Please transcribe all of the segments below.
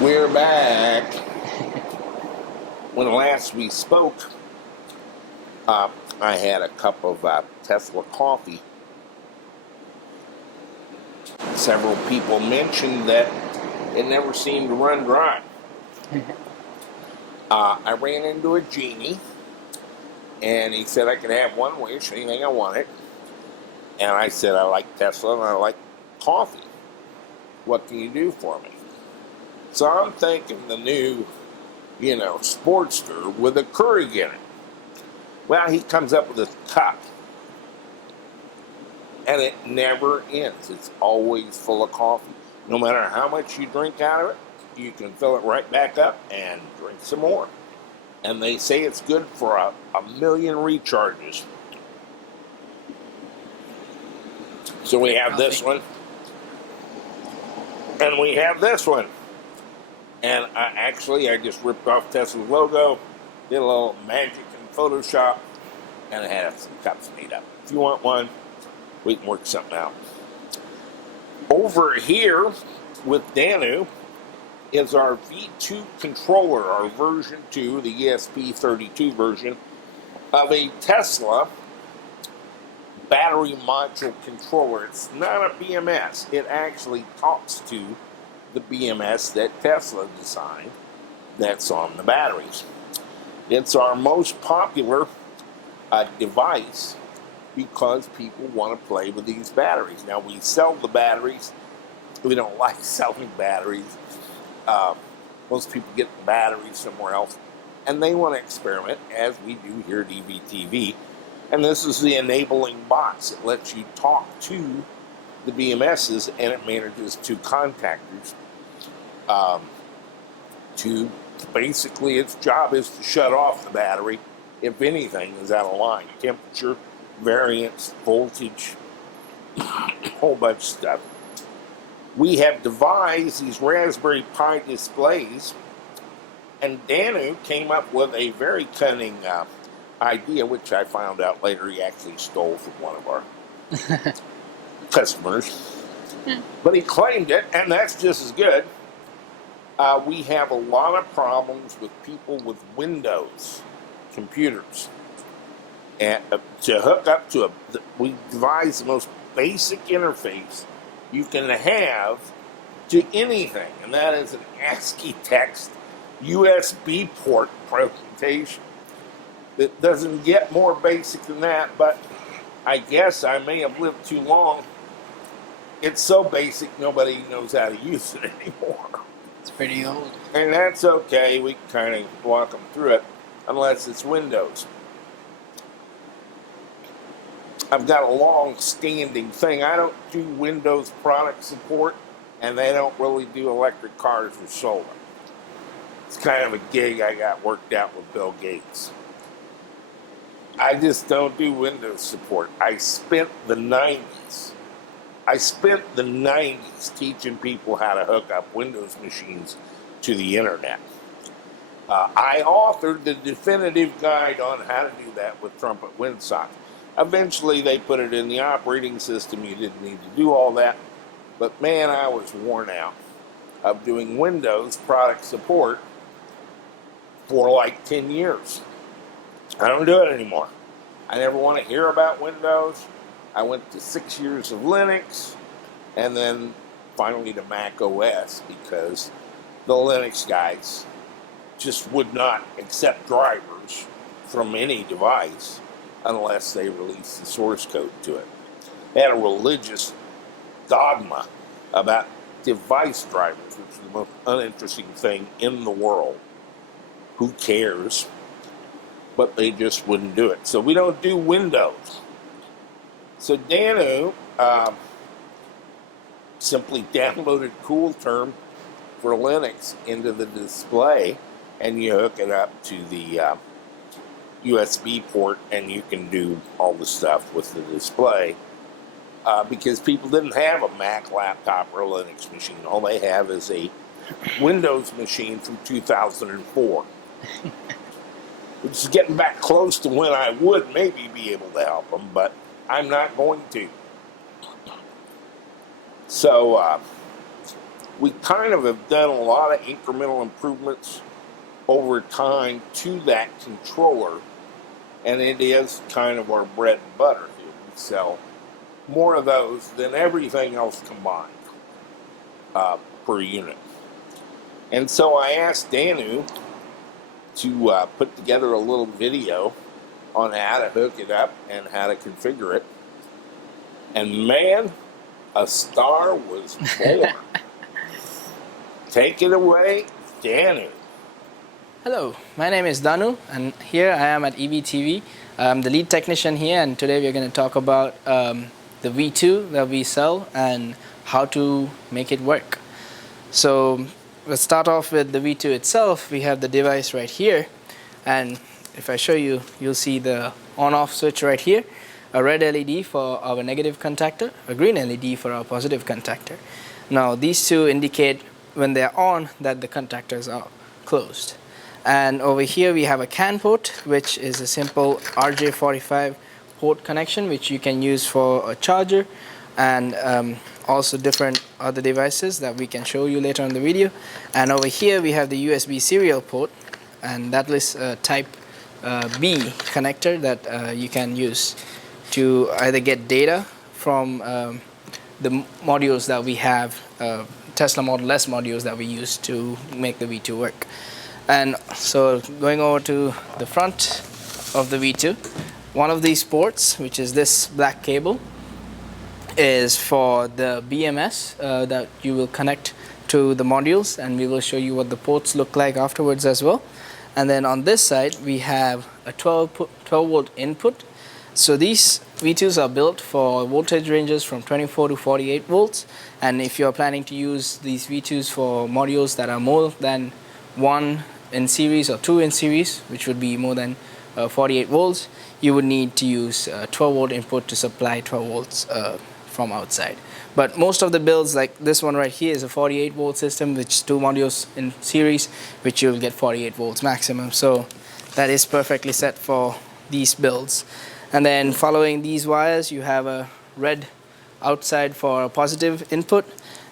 We're back. When last we spoke, I had a cup of Tesla coffee. Several people mentioned that it never seemed to run dry. I ran into a genie, and he said I could have one wish, anything I wanted. And I said I like Tesla and I like coffee. What can you do for me? So I'm thinking the new, Sportster with a Keurig in it. Well, he comes up with a cup, and it never ends. It's always full of coffee. No matter how much you drink out of it, you can fill it right back up and drink some more. And they say it's good for a million recharges. So we have this one, and we have this one. And I just ripped off Tesla's logo, did a little magic in Photoshop, and I had some cups made up. If you want one, we can work something out. Over here with Danu is our V2 controller, our version 2, the ESP32 version of a Tesla battery module controller. It's not a BMS. It actually talks to the BMS that Tesla designed that's on the batteries. It's our most popular device because people want to play with these batteries. Now, we sell the batteries. We don't like selling batteries. Most people get the batteries somewhere else, and they want to experiment, as we do here at EVTV. And this is the enabling box. It lets you talk to the BMSs, and it manages two contactors. Basically, its job is to shut off the battery if anything is out of line. Temperature, variance, voltage, a whole bunch of stuff. We have devised these Raspberry Pi displays, and Danu came up with a very cunning idea, which I found out later he actually stole from one of our customers. But he claimed it, and that's just as good. We have a lot of problems with people with Windows computers. And to hook up to we devised the most basic interface you can have to anything, and that is an ASCII text USB port presentation. It doesn't get more basic than that, but I guess I may have lived too long. It's so basic, nobody knows how to use it anymore. It's pretty old. And that's okay. We can kind of walk them through it, unless it's Windows. I've got a long-standing thing. I don't do Windows product support, and they don't really do electric cars or solar. It's kind of a gig I got worked out with Bill Gates. I just don't do Windows support. I spent the 90s teaching people how to hook up Windows machines to the internet. I authored the definitive guide on how to do that with Trumpet WinSocket. Eventually, they put it in the operating system. You didn't need to do all that. But man, I was worn out of doing Windows product support for like 10 years. I don't do it anymore. I never want to hear about Windows. I went to 6 years of Linux, and then finally to Mac OS, because the Linux guys just would not accept drivers from any device unless they released the source code to it. They had a religious dogma about device drivers, which is the most uninteresting thing in the world. Who cares? But they just wouldn't do it. So we don't do Windows. So Danu simply downloaded CoolTerm for Linux into the display, and you hook it up to the USB port, and you can do all the stuff with the display. Because people didn't have a Mac laptop or a Linux machine. All they have is a Windows machine from 2004. Which is getting back close to when I would maybe be able to help them, but I'm not going to. So we kind of have done a lot of incremental improvements over time to that controller, and it is kind of our bread and butter here. We sell more of those than everything else combined per unit. And so I asked Danu to put together a little video on how to hook it up and how to configure it. And man, a star was born. Take it away, Danu. Hello, my name is Danu, and here I am at EVTV. I'm the lead technician here, and today we're going to talk about the V2 that we sell and how to make it work. So let's start off with the V2 itself. We have the device right here, and if I show you, you'll see the on-off switch right here, a red LED for our negative contactor, a green LED for our positive contactor. Now these two indicate when they're on that the contactors are closed. And over here we have a CAN port, which is a simple RJ45 port connection, which you can use for a charger and also different other devices that we can show you later in the video. And over here we have the USB serial port, and that is a type B connector that you can use to either get data from the modules that we have, Tesla Model S modules that we use to make the V2 work. And so going over to the front of the V2, one of these ports, which is this black cable, is for the BMS that you will connect to the modules, and we will show you what the ports look like afterwards as well. And then on this side we have a 12 volt input. So these V2s are built for voltage ranges from 24 to 48 volts, and if you're planning to use these V2s for modules that are more than one in series or two in series, which would be more than 48 volts, you would need to use 12 volt input to supply 12 volts from outside. But most of the builds, like this one right here, is a 48 volt system, which is two modules in series, which you will get 48 volts maximum. So that is perfectly set for these builds. And then following these wires, you have a red outside for a positive input,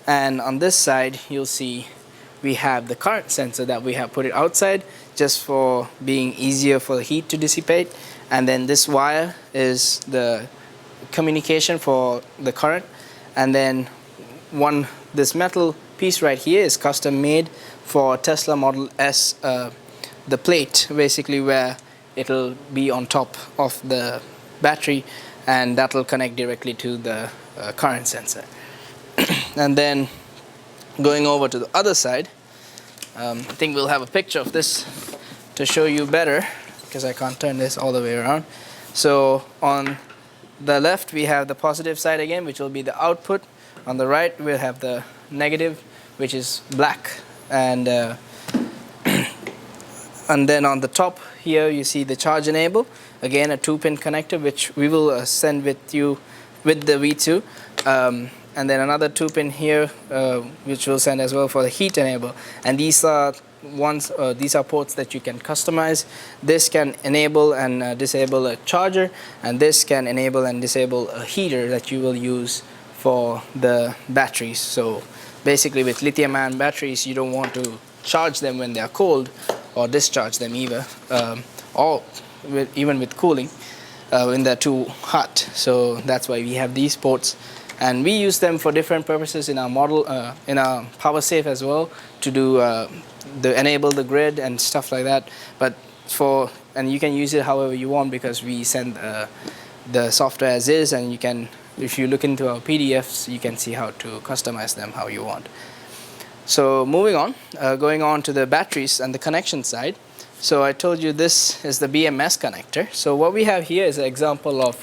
and on this side you'll see we have the current sensor that we have put it outside just for being easier for the heat to dissipate. And then this wire is the communication for the current, and then this metal piece right here is custom made for Tesla Model S, the plate basically where it'll be on top of the battery, and that will connect directly to the current sensor. And then going over to the other side, I think we'll have a picture of this to show you better, because I can't turn this all the way around. So on the left we have the positive side again, which will be the output. On the right we'll have the negative, which is black, and and then on the top here you see the charge enable, again a 2-pin connector, which we will send with you with the V2. And then another 2-pin here, which we'll send as well for the heat enable. And these are ports that you can customize. This can enable and disable a charger, and this can enable and disable a heater that you will use for the batteries. So basically with lithium-ion batteries, you don't want to charge them when they are cold or discharge them either, or even with cooling when they're too hot. So that's why we have these ports. And we use them for different purposes in our model, in our PowerSafe as well, to do enable the grid and stuff like that. And you can use it however you want, because we send the software as is, and you can, if you look into our PDFs, you can see how to customize them how you want. So moving on, going on to the batteries and the connection side. So I told you this is the BMS connector. So what we have here is an example of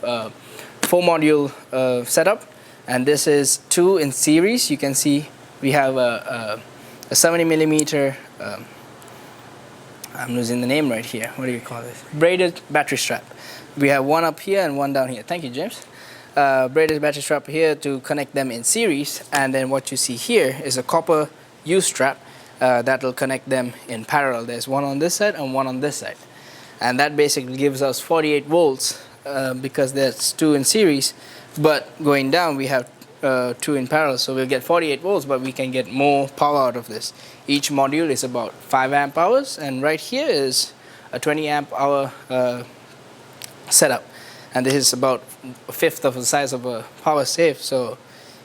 4-module setup. And this is 2 in series. You can see we have a 70 millimeter, I'm losing the name right here, what do you call this? Braided battery strap. We have one up here and one down here. Thank you, James. Braided battery strap here to connect them in series. And then what you see here is a copper U-strap that will connect them in parallel. There's one on this side and one on this side. And that basically gives us 48 volts because there's 2 in series. But going down we have two in parallel, so we'll get 48 volts, but we can get more power out of this. Each module is about 5 amp hours, and right here is a 20 amp hour setup, and this is about a fifth of the size of a PowerSafe, so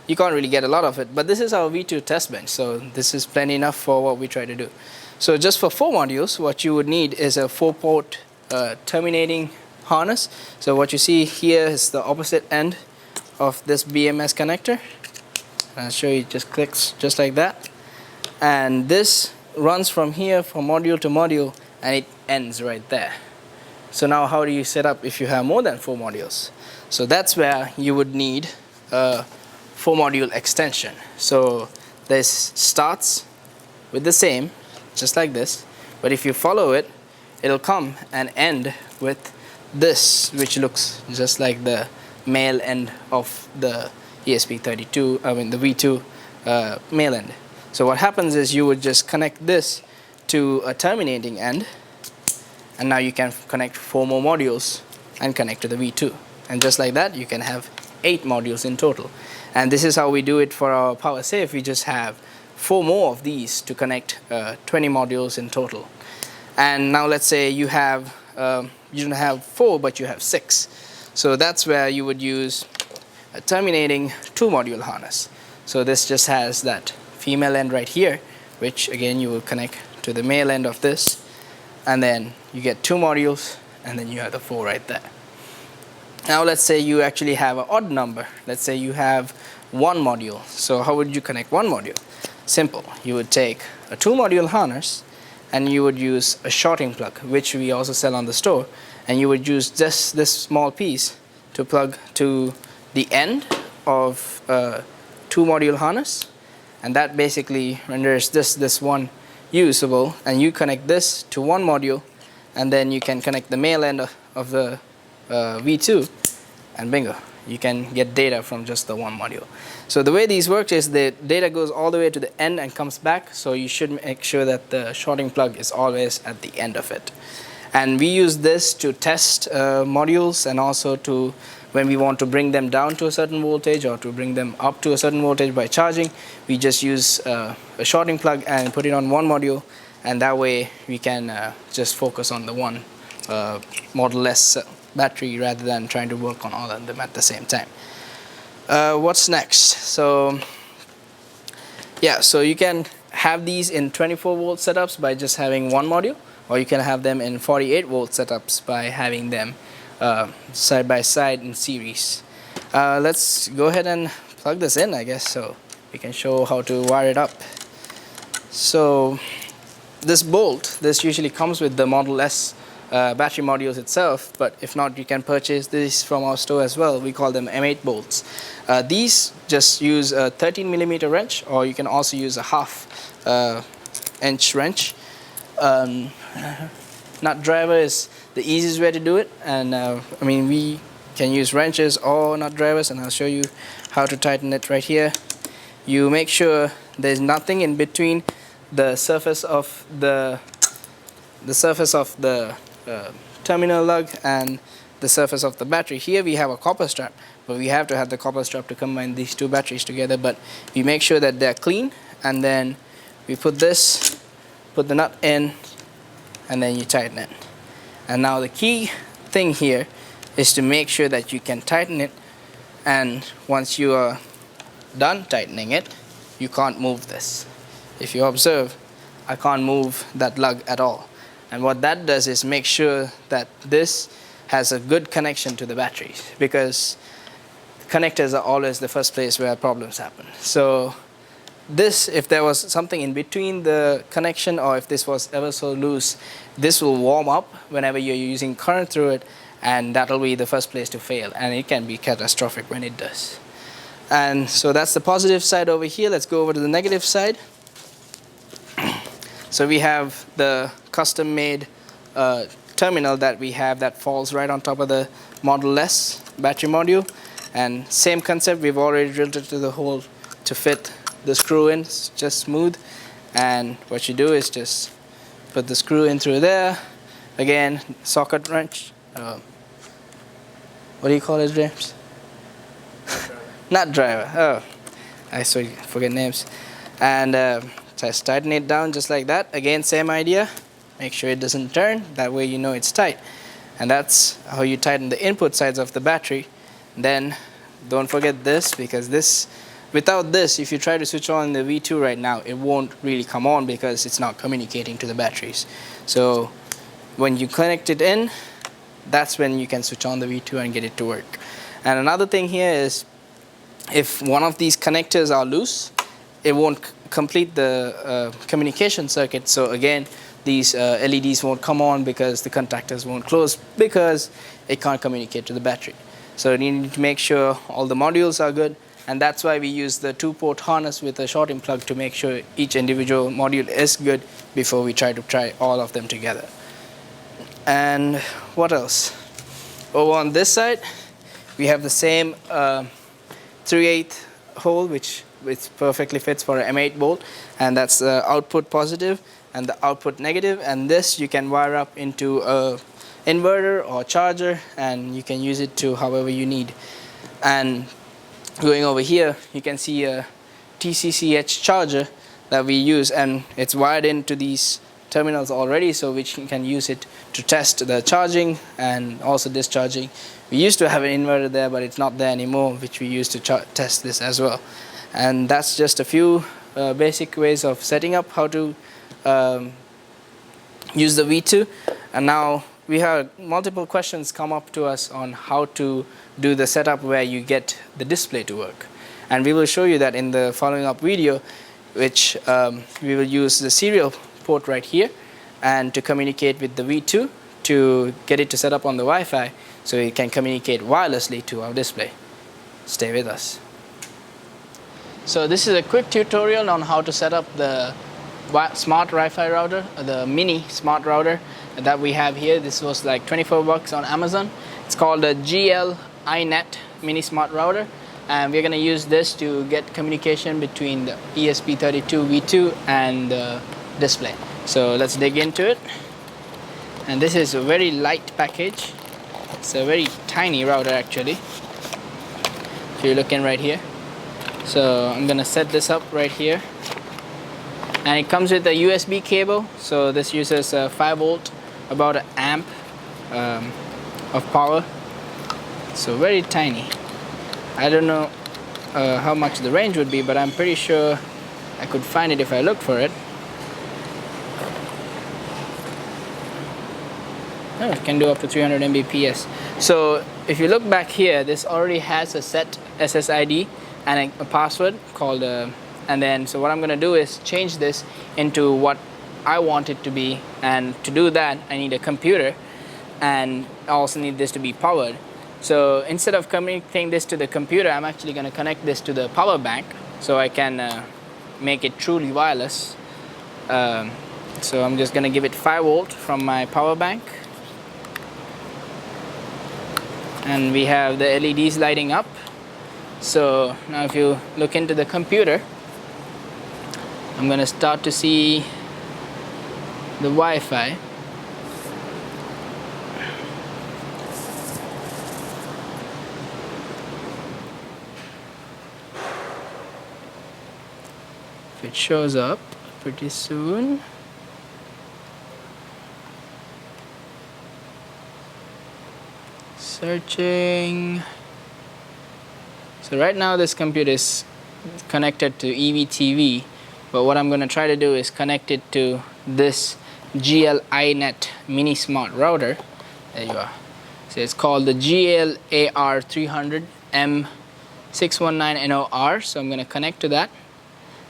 you can't really get a lot of it. But this is our V2 test bench, so this is plenty enough for what we try to do. So just for 4 modules, what you would need is a 4-port terminating harness. So what you see here is the opposite end of this BMS connector. I'll show you, it just clicks just like that. And this runs from here from module to module, and it ends right there. So now how do you set up if you have more than 4 modules? So that's where you would need a 4-module extension. So this starts with the same, just like this, but if you follow it, it'll come and end with this, which looks just like the male end of the ESP32, I mean the V2 male end. So what happens is you would just connect this to a terminating end, and now you can connect 4 more modules and connect to the V2, and just like that you can have 8 modules in total. And this is how we do it for our PowerSafe. We just have 4 more of these to connect 20 modules in total. And now let's say you have you don't have 4 but you have 6, so that's where you would use a terminating 2-module harness. So this just has that female end right here, which again you will connect to the male end of this, and then you get 2 modules, and then you have the 4 right there. Now let's say you actually have an odd number. Let's say you have 1 module. So how would you connect 1 module? Simple. You would take a 2-module harness, and you would use a shorting plug, which we also sell on the store, and you would use just this small piece to plug to the end of a 2-module harness, and that basically renders this one usable, and you connect this to 1 module, and then you can connect the male end of the V2, and bingo, you can get data from just the 1 module. So the way these work is the data goes all the way to the end and comes back, so you should make sure that the shorting plug is always at the end of it. And we use this to test modules, and also to when we want to bring them down to a certain voltage or to bring them up to a certain voltage by charging, we just use a shorting plug and put it on 1 module, and that way we can just focus on the one Model S battery rather than trying to work on all of them at the same time. What's next? So yeah, so you can have these in 24 volt setups by just having 1 module, or you can have them in 48 volt setups by having them side by side in series. Let's go ahead and plug this in, I guess, so we can show how to wire it up. So this bolt, this usually comes with the Model S battery modules itself, but if not, you can purchase these from our store as well. We call them M8 bolts. These just use a 13mm wrench, or you can also use a half-inch wrench. Nut driver is the easiest way to do it, and I mean, we can use wrenches or nut drivers, and I'll show you how to tighten it right here. You make sure there's nothing in between the surface of the terminal lug and the surface of the battery. Here we have a copper strap, but we have to have the copper strap to combine these 2 batteries together, but we make sure that they're clean, and then we put the nut in, and then you tighten it. And now the key thing here is to make sure that you can tighten it, and once you are done tightening it, you can't move this. If you observe, I can't move that lug at all. And what that does is make sure that this has a good connection to the batteries, because connectors are always the first place where problems happen. So this, if there was something in between the connection, or if this was ever so loose, this will warm up whenever you're using current through it, and that'll be the first place to fail, and it can be catastrophic when it does. And so that's the positive side over here. Let's go over to the negative side. So we have the custom made terminal that we have that falls right on top of the Model S battery module, and same concept, we've already drilled it to the hole to fit the screw in. It's just smooth, and what you do is just put the screw in through there. Again, socket wrench, what do you call it, James? not driver. Oh, I forget names. And just tighten it down just like that. Again, same idea. Make sure it doesn't turn. That way you know it's tight. And that's how you tighten the input sides of the battery. Then don't forget this, because without this, if you try to switch on the V2 right now, it won't really come on because it's not communicating to the batteries. So when you connect it in, that's when you can switch on the V2 and get it to work. And another thing here is, if one of these connectors are loose, it won't complete the communication circuit. So again, these LEDs won't come on because the contactors won't close because it can't communicate to the battery. So you need to make sure all the modules are good, and that's why we use the 2-port harness with a shorting plug to make sure each individual module is good before we try all of them together. And what else? Over on this side, we have the same 3/8 hole, which perfectly fits for an M8 bolt, and that's the output positive and the output negative. And this you can wire up into a inverter or charger, and you can use it to however you need. And going over here, you can see a TCCH charger that we use, and it's wired into these terminals already, so which you can use it to test the charging and also discharging. We used to have an inverter there, but it's not there anymore, which we use to test this as well. And that's just a few basic ways of setting up how to use the V2. And now we have multiple questions come up to us on how to do the setup where you get the display to work. And we will show you that in the following up video, which we will use the serial port right here and to communicate with the V2 to get it to set up on the Wi-Fi so it can communicate wirelessly to our display. Stay with us. So this is a quick tutorial on how to set up the smart Wi-Fi router, the mini smart router that we have here. This was like 24 bucks on Amazon. It's called a GL iNet mini smart router, and we're going to use this to get communication between the ESP32 V2 and the display. So let's dig into it. And this is a very light package. It's a very tiny router actually, if you're looking right here. So I'm gonna set this up right here, and it comes with a USB cable. So this uses a 5 volt, about an amp of power. So very tiny. I don't know how much the range would be, but I'm pretty sure I could find it if I looked for it. Oh, it can do up to 300 Mbps. So if you look back here, this already has a set SSID and a password called and then so what I'm gonna do is change this into what I want it to be, and to do that I need a computer, and I also need this to be powered. So instead of connecting this to the computer, I'm actually gonna connect this to the power bank so I can make it truly wireless. So I'm just gonna give it 5 volt from my power bank. And we have the LEDs lighting up. So now if you look into the computer, I'm going to start to see the Wi-Fi. If it shows up pretty soon. Searching. So right now this computer is connected to EVTV, but what I'm going to try to do is connect it to this GL iNet mini smart router. There you are. So it's called the GLAR300M619NOR. So I'm going to connect to that,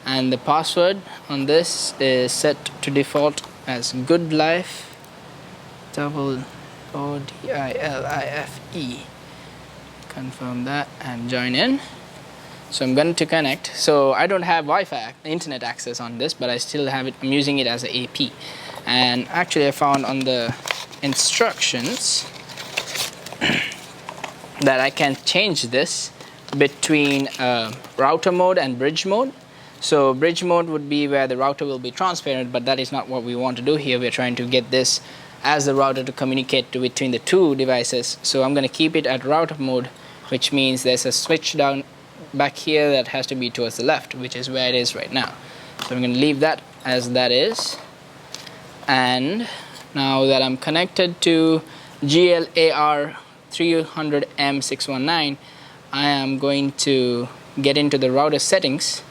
and the password on this is set to default as Good Life ODILIFE. Confirm that and join in. So I'm going to connect. So I don't have Wi-Fi internet access on this, but I still have it. I'm using it as an AP. And actually I found on the instructions that I can change this between router mode and bridge mode. So bridge mode would be where the router will be transparent, but that is not what we want to do here. We're trying to get this as the router to communicate between the two devices. So I'm going to keep it at router mode, which means there's a switch down back here that has to be towards the left, which is where it is right now. So I'm going to leave that as that is. And now that I'm connected to GLAR 300M619, I am going to get into the router settings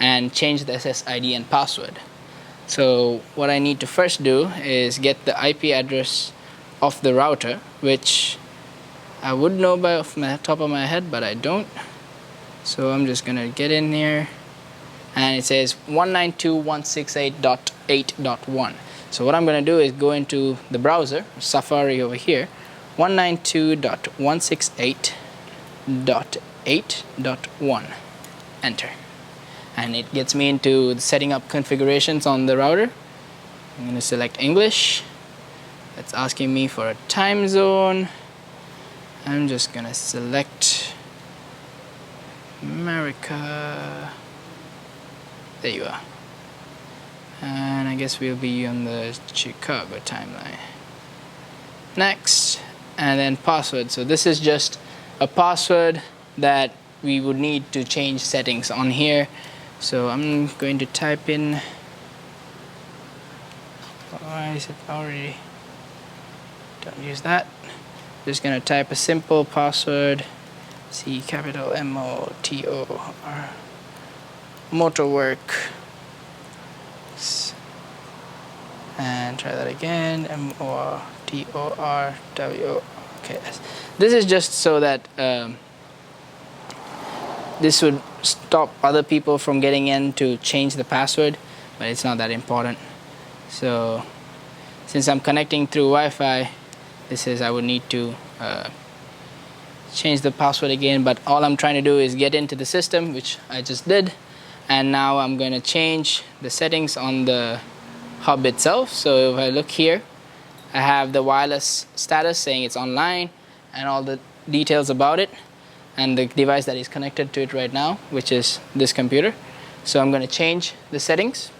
and change the SSID and password. So what I need to first do is get the IP address of the router, which I would know by off the top of my head, but I don't. So I'm just gonna get in here, and it says 192.168.8.1. So what I'm gonna do is go into the browser, Safari over here, 192.168.8.1. Enter. And it gets me into the setting up configurations on the router. I'm going to select English. It's asking me for a time zone. I'm just going to select America. There you are. And I guess we'll be on the Chicago timeline. Next, and then password. So this is just a password that we would need to change settings on here. So I'm going to type in, why is it already, don't use that. Just going to type a simple password, C capital M-O-T-O-R, Motorwork, and try that again, M-O-R-T-O-R-W-O-K-S. This is just so that this would stop other people from getting in to change the password, but it's not that important. So since I'm connecting through Wi-Fi, this is I would need to change the password again, but all I'm trying to do is get into the system, which I just did, and now I'm going to change the settings on the hub itself. So if I look here, I have the wireless status saying it's online and all the details about it, and the device that is connected to it right now, which is this computer. So I'm going to change the settings,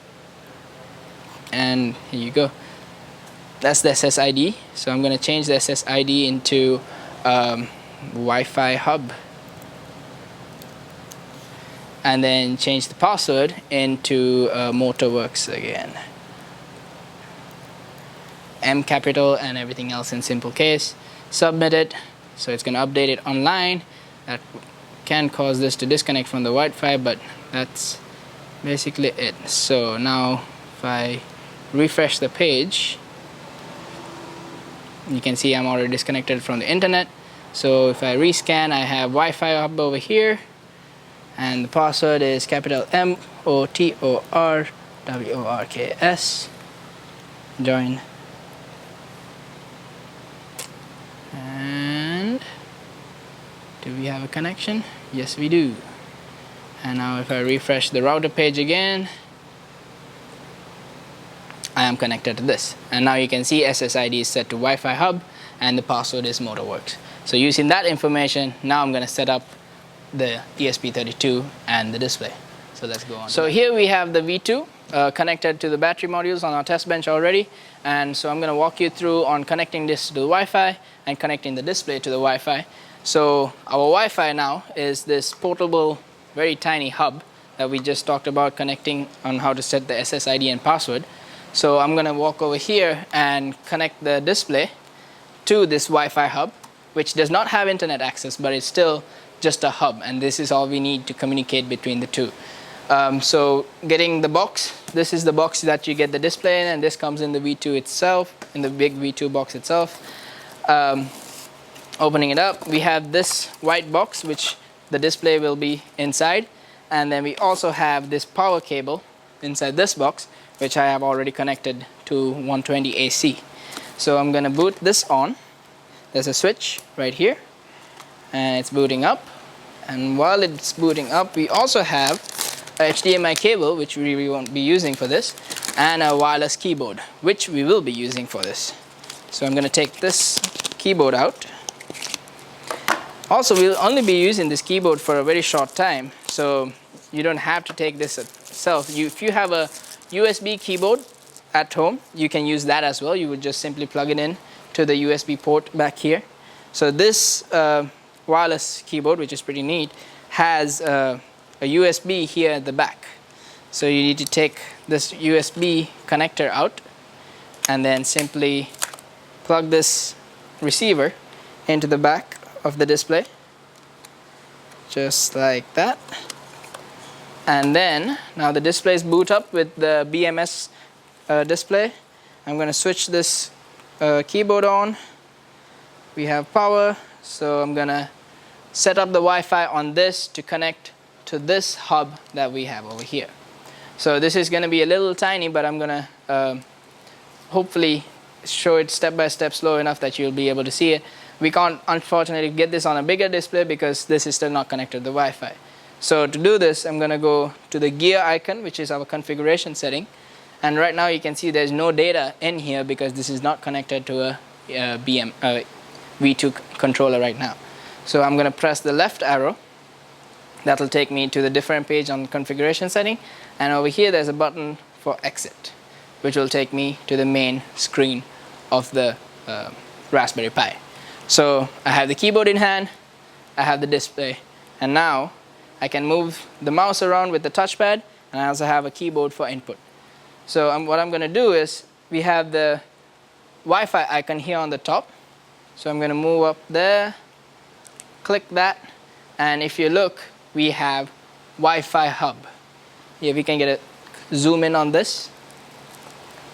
and here you go. That's the SSID. So I'm going to change the SSID into Wi-Fi hub, and then change the password into Motorworks again. M capital and everything else in simple case. Submit it. So it's going to update it online. That can cause this to disconnect from the Wi-Fi, but that's basically it. So now if I refresh the page, you can see I'm already disconnected from the internet. So if I rescan, I have Wi-Fi hub over here, and the password is capital M-O-T-O-R-W-O-R-K-S. Join. And do we have a connection? Yes, we do. And now if I refresh the router page again, I am connected to this. And now you can see SSID is set to Wi-Fi hub and the password is Motorworks. So using that information, now I'm going to set up the ESP32 and the display. So let's go on. So here we have the V2 connected to the battery modules on our test bench already. And so I'm going to walk you through on connecting this to the Wi-Fi and connecting the display to the Wi-Fi. So our Wi-Fi now is this portable, very tiny hub that we just talked about connecting on how to set the SSID and password. So I'm going to walk over here and connect the display to this Wi-Fi hub, which does not have internet access, but it's still just a hub, and this is all we need to communicate between the two. So getting the box, this is the box that you get the display in, and this comes in the V2 itself, in the big V2 box itself. Opening it up, we have this white box which the display will be inside, and then we also have this power cable inside this box, which I have already connected to 120 AC. So I'm going to boot this on. There's a switch right here, and it's booting up. And while it's booting up, we also have a HDMI cable, which we won't be using for this, and a wireless keyboard, which we will be using for this. So I'm going to take this keyboard out. Also, we'll only be using this keyboard for a very short time, so you don't have to take this itself. If you have a USB keyboard at home, you can use that as well. You would just simply plug it in to the USB port back here. So this wireless keyboard, which is pretty neat, has a USB here at the back. So you need to take this USB connector out and then simply plug this receiver into the back of the display, just like that. And then now the display is boot up with the BMS display. I'm going to switch this keyboard on. We have power, so I'm going to set up the Wi-Fi on this to connect to this hub that we have over here. So this is going to be a little tiny, but I'm going to hopefully show it step by step slow enough that you'll be able to see it. We can't unfortunately get this on a bigger display because this is still not connected to the Wi-Fi. So to do this, I'm going to go to the gear icon, which is our configuration setting. And right now you can see there's no data in here because this is not connected to a V2 controller right now. So I'm going to press the left arrow. That will take me to the different page on configuration setting. And over here there's a button for exit, which will take me to the main screen of the Raspberry Pi. So I have the keyboard in hand, I have the display, and now I can move the mouse around with the touchpad, and I also have a keyboard for input. So what I'm going to do is, we have the Wi-Fi icon here on the top. So I'm going to move up there, click that, and if you look, we have Wi-Fi hub. Here we can get a zoom in on this.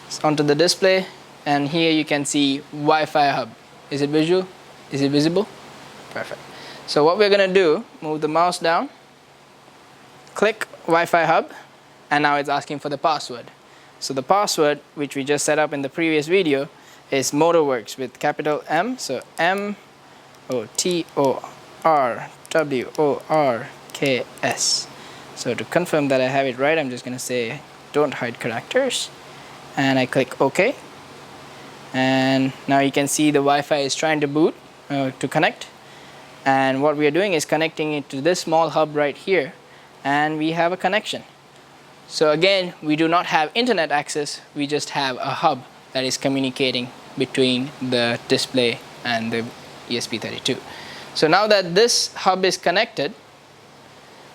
It's onto the display, and here you can see Wi-Fi hub. Is it visual? Is it visible? Perfect. So what we're going to do, move the mouse down, click Wi-Fi hub, and now it's asking for the password. So the password, which we just set up in the previous video, is Motorworks with capital M. So MOTORWORKS. So to confirm that I have it right, I'm just going to say don't hide characters, and I click OK. And now you can see the Wi-Fi is trying to boot to connect, and what we are doing is connecting it to this small hub right here, and we have a connection. So again, we do not have internet access, we just have a hub that is communicating between the display and the ESP32. So now that this hub is connected,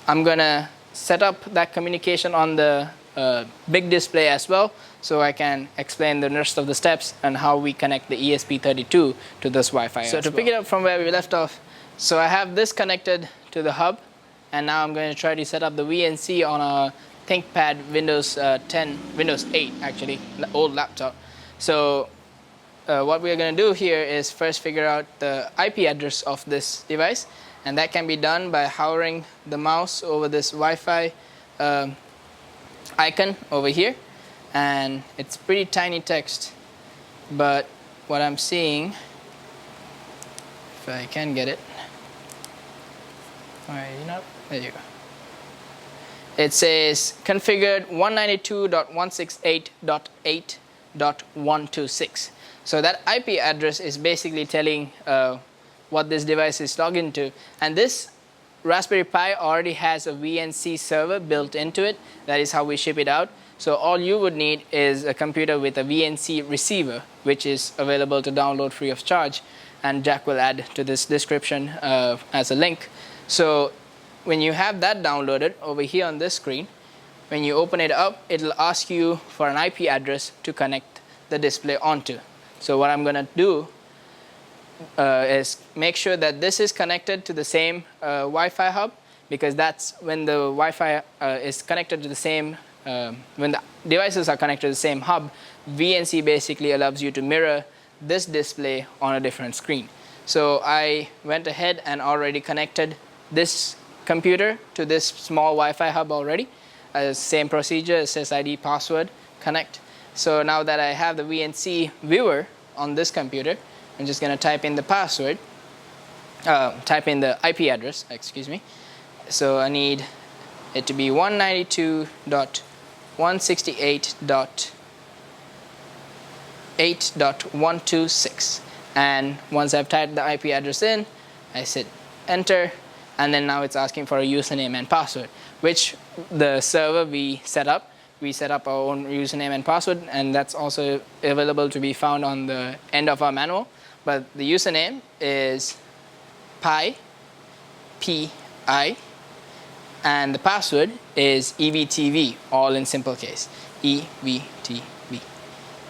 I'm gonna set up that communication on the big display as well, so I can explain the rest of the steps and how we connect the ESP32 to this Wi-Fi. So to pick it up from where we left off, so I have this connected to the hub, and now I'm going to try to set up the VNC on a ThinkPad Windows 8 actually, old laptop. So what we're going to do here is first figure out the IP address of this device, and that can be done by hovering the mouse over this Wi-Fi icon over here, and it's pretty tiny text, but what I'm seeing, if I can get it, there you go. It says configured 192.168.8.126. So that IP address is basically telling what this device is logged into, and this Raspberry Pi already has a VNC server built into it. That is how we ship it out. So all you would need is a computer with a VNC receiver, which is available to download free of charge, and Jack will add to this description as a link. So when you have that downloaded over here on this screen, when you open it up, it'll ask you for an IP address to connect the display onto. So what I'm going to do is make sure that this is connected to the same Wi-Fi hub, because that's when the Wi-Fi is connected to the same, when the devices are connected to the same hub, VNC basically allows you to mirror this display on a different screen. So I went ahead and already connected this computer to this small Wi-Fi hub already. Same procedure, SSID, password, connect. So now that I have the VNC viewer on this computer, I'm just going to type in the password, type in the IP address, excuse me. So I need it to be 192.168.8.126. And once I've typed the IP address in, I hit enter, and then now it's asking for a username and password, which the server we set up. We set up our own username and password, and that's also available to be found on the end of our manual. But the username is Pi, P-I, and the password is EVTV, all in simple case, EVTV.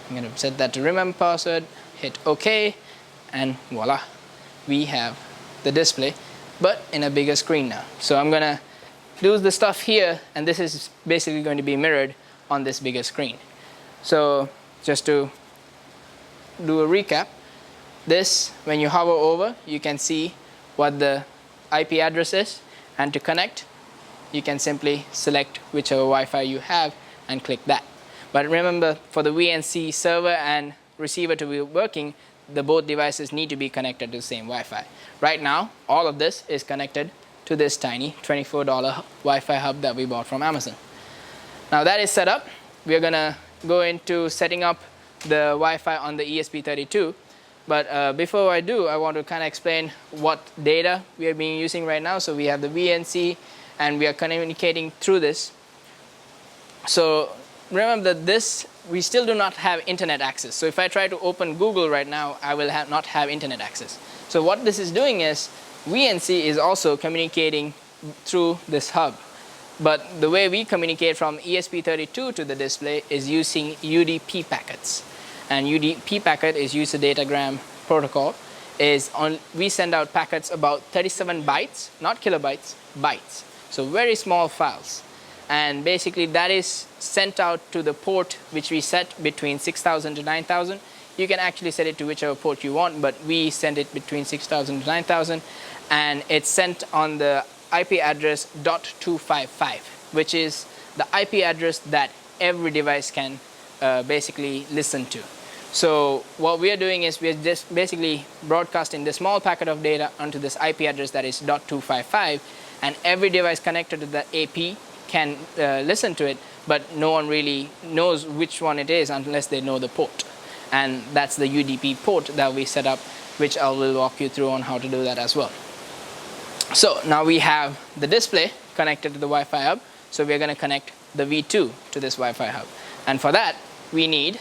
I'm going to set that to remember password, hit OK, and voila, we have the display, but in a bigger screen now. So I'm going to do the stuff here, and this is basically going to be mirrored on this bigger screen. So just to do a recap, this, when you hover over, you can see what the IP address is, and to connect, you can simply select whichever Wi-Fi you have and click that. But remember, for the VNC server and receiver to be working, the both devices need to be connected to the same Wi-Fi. Right now, all of this is connected to this tiny $24 Wi-Fi hub that we bought from Amazon. Now that is set up, we are going to go into setting up the Wi-Fi on the ESP32. But before I do, I want to kind of explain what data we are being using right now. So we have the VNC, and we are communicating through this. So remember that this, we still do not have internet access. So if I try to open Google right now, I will not have internet access. So what this is doing is, VNC is also communicating through this hub. But the way we communicate from ESP32 to the display is using UDP packets. And UDP packet is user datagram protocol. We send out packets about 37 bytes, not kilobytes, bytes. So very small files. And basically that is sent out to the port which we set between 6,000 to 9,000. You can actually set it to whichever port you want, but we send it between 6,000 to 9,000. And it's sent on the IP address .255, which is the IP address that every device can basically listen to. So what we are doing is we are just basically broadcasting the small packet of data onto this IP address that is .255, and every device connected to the AP can listen to it, but no one really knows which one it is unless they know the port. And that's the UDP port that we set up, which I will walk you through on how to do that as well. So now we have the display connected to the Wi-Fi hub, so we are going to connect the V2 to this Wi-Fi hub. And for that, we need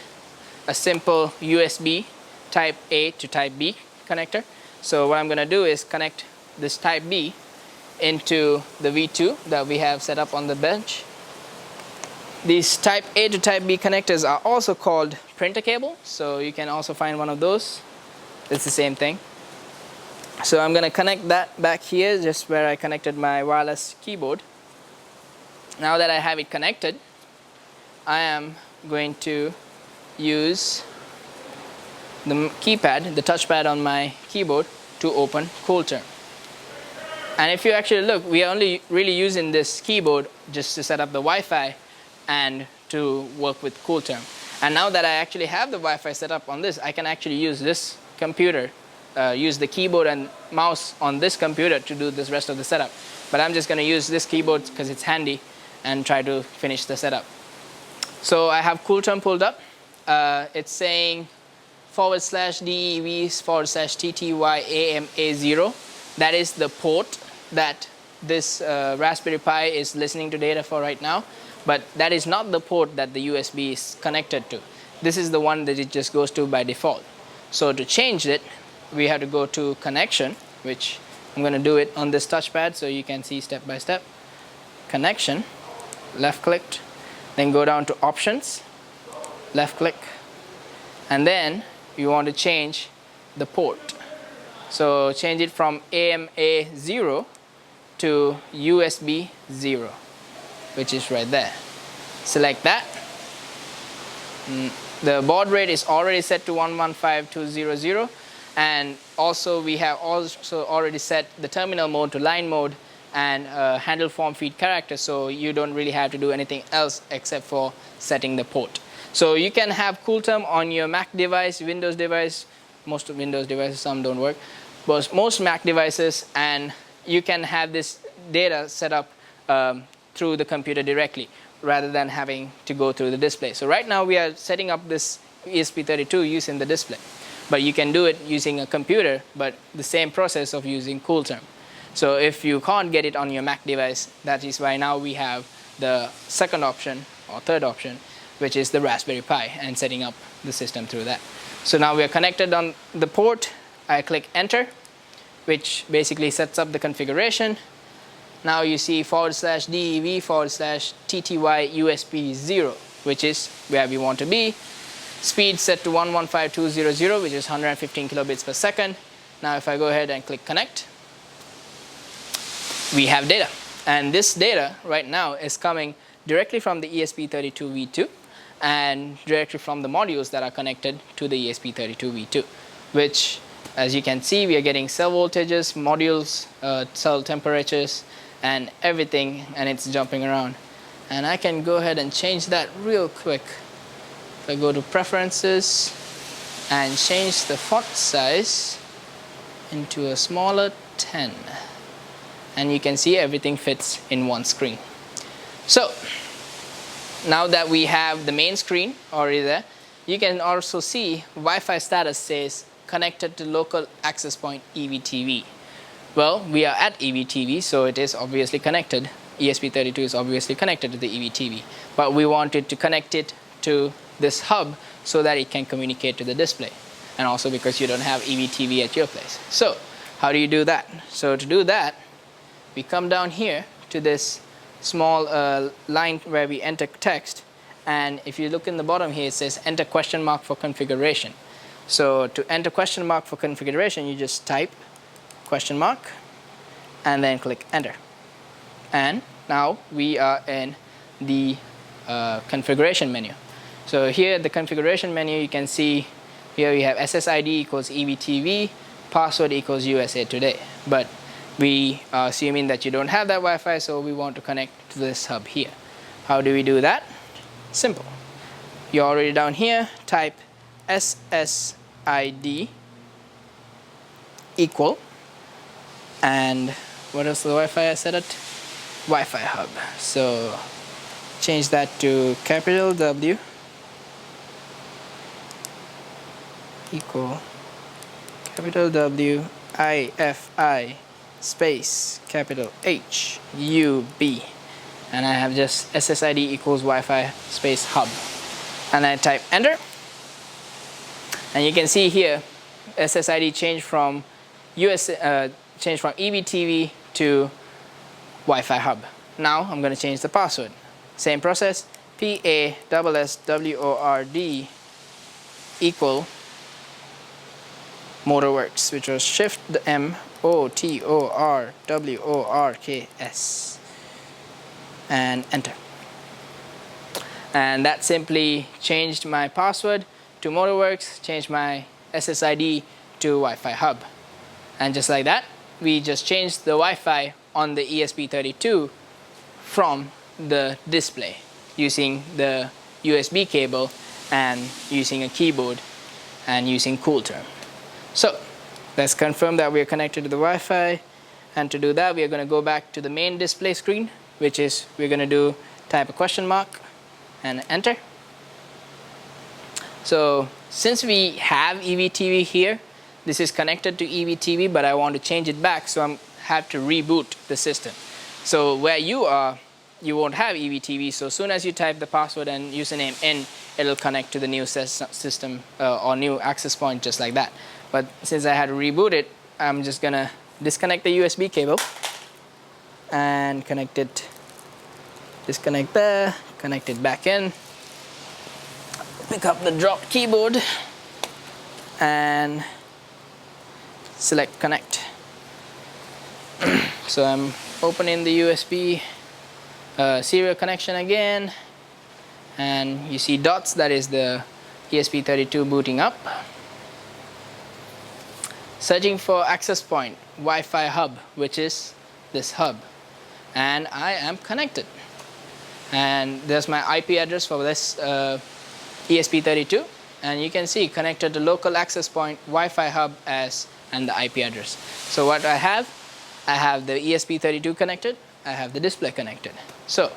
a simple USB type A to type B connector. So what I'm going to do is connect this type B into the V2 that we have set up on the bench. These type A to type B connectors are also called printer cable, so you can also find one of those. It's the same thing. So I'm going to connect that back here, just where I connected my wireless keyboard. Now that I have it connected, I am going to use the keypad, the touchpad on my keyboard, to open CoolTerm. And if you actually look, we are only really using this keyboard just to set up the Wi-Fi and to work with CoolTerm. And now that I actually have the Wi-Fi set up on this, I can actually use this computer, use the keyboard and mouse on this computer to do this rest of the setup. But I'm just going to use this keyboard because it's handy and try to finish the setup. So I have CoolTerm pulled up. It's saying /DEV/TTYAMA0. That is the port that this Raspberry Pi is listening to data for right now. But that is not the port that the USB is connected to. This is the one that it just goes to by default. So to change it, we have to go to connection, which I'm going to do it on this touchpad so you can see step by step. Connection, left click, then go down to options, left click, and then you want to change the port. So change it from AMA0 to USB 0, which is right there. Select that. The baud rate is already set to 115200, and also we have also already set the terminal mode to line mode and handle form feed character, so you don't really have to do anything else except for setting the port. So you can have CoolTerm on your Mac device, Windows device, most of Windows devices, some don't work, but most Mac devices, and you can have this data set up through the computer directly rather than having to go through the display. So right now we are setting up this ESP32 using the display, but you can do it using a computer, but the same process of using CoolTerm. So if you can't get it on your Mac device, that is why now we have the second option or third option, which is the Raspberry Pi, and setting up the system through that. So now we are connected on the port. I click enter, which basically sets up the configuration. now you see /DEV/TTY USB 0, which is where we want to be. Speed set to 115200, which is 115 kilobits per second. Now if I go ahead and click connect, we have data. And this data right now is coming directly from the ESP32v2 and directly from the modules that are connected to the ESP32v2, which, as you can see, we are getting cell voltages, modules, cell temperatures, and everything, and it's jumping around. And I can go ahead and change that real quick. If I go to preferences and change the font size into a smaller 10, and you can see everything fits in one screen. So now that we have the main screen already there, you can also see Wi-Fi status says connected to local access point EVTV. Well, we are at EVTV, so it is obviously connected. ESP32 is obviously connected to the EVTV, but we wanted to connect it to this hub so that it can communicate to the display, and also because you don't have EVTV at your place. So how do you do that? So to do that, we come down here to this small line where we enter text, and if you look in the bottom here, it says enter question mark for configuration. So to enter question mark for configuration, you just type question mark and then click enter. And now we are in the configuration menu. So here the configuration menu, you can see here we have SSID equals EVTV, password equals USA Today. But we are assuming that you don't have that Wi-Fi, so we want to connect to this hub here. How do we do that? Simple. You're already down here, type SSID equal, and what else the Wi-Fi I set it? Wi-Fi hub. So change that to capital W equal capital W IFI space capital H U B, and I have just SSID equals Wi-Fi space hub, and I type enter, and you can see here SSID changed from EVTV to Wi-Fi hub. Now I'm going to change the password. Same process, PASSWORD equal Motorworks, which was shift MOTORWORKS, and enter. And that simply changed my password to Motorworks, changed my SSID to Wi-Fi hub. And just like that, we just changed the Wi-Fi on the ESP32 from the display using the USB cable and using a keyboard and using CoolTerm. So let's confirm that we are connected to the Wi-Fi, and to do that we are going to go back to the main display screen, which is we're going to type a question mark and enter. So since we have EVTV here, this is connected to EVTV, but I want to change it back, so I have to reboot the system. So where you are, you won't have EVTV, so as soon as you type the password and username in, it'll connect to the new system or new access point just like that. But since I had to reboot it, I'm just gonna disconnect the USB cable and connect it, disconnect there, connect it back in, pick up the dropped keyboard and select connect. So I'm opening the USB serial connection again, and you see dots, that is the ESP32 booting up. Searching for access point, Wi-Fi hub, which is this hub, and I am connected. And there's my IP address for this ESP32, and you can see connected to local access point, Wi-Fi hub as, and the IP address. So what I have the ESP32 connected, I have the display connected. So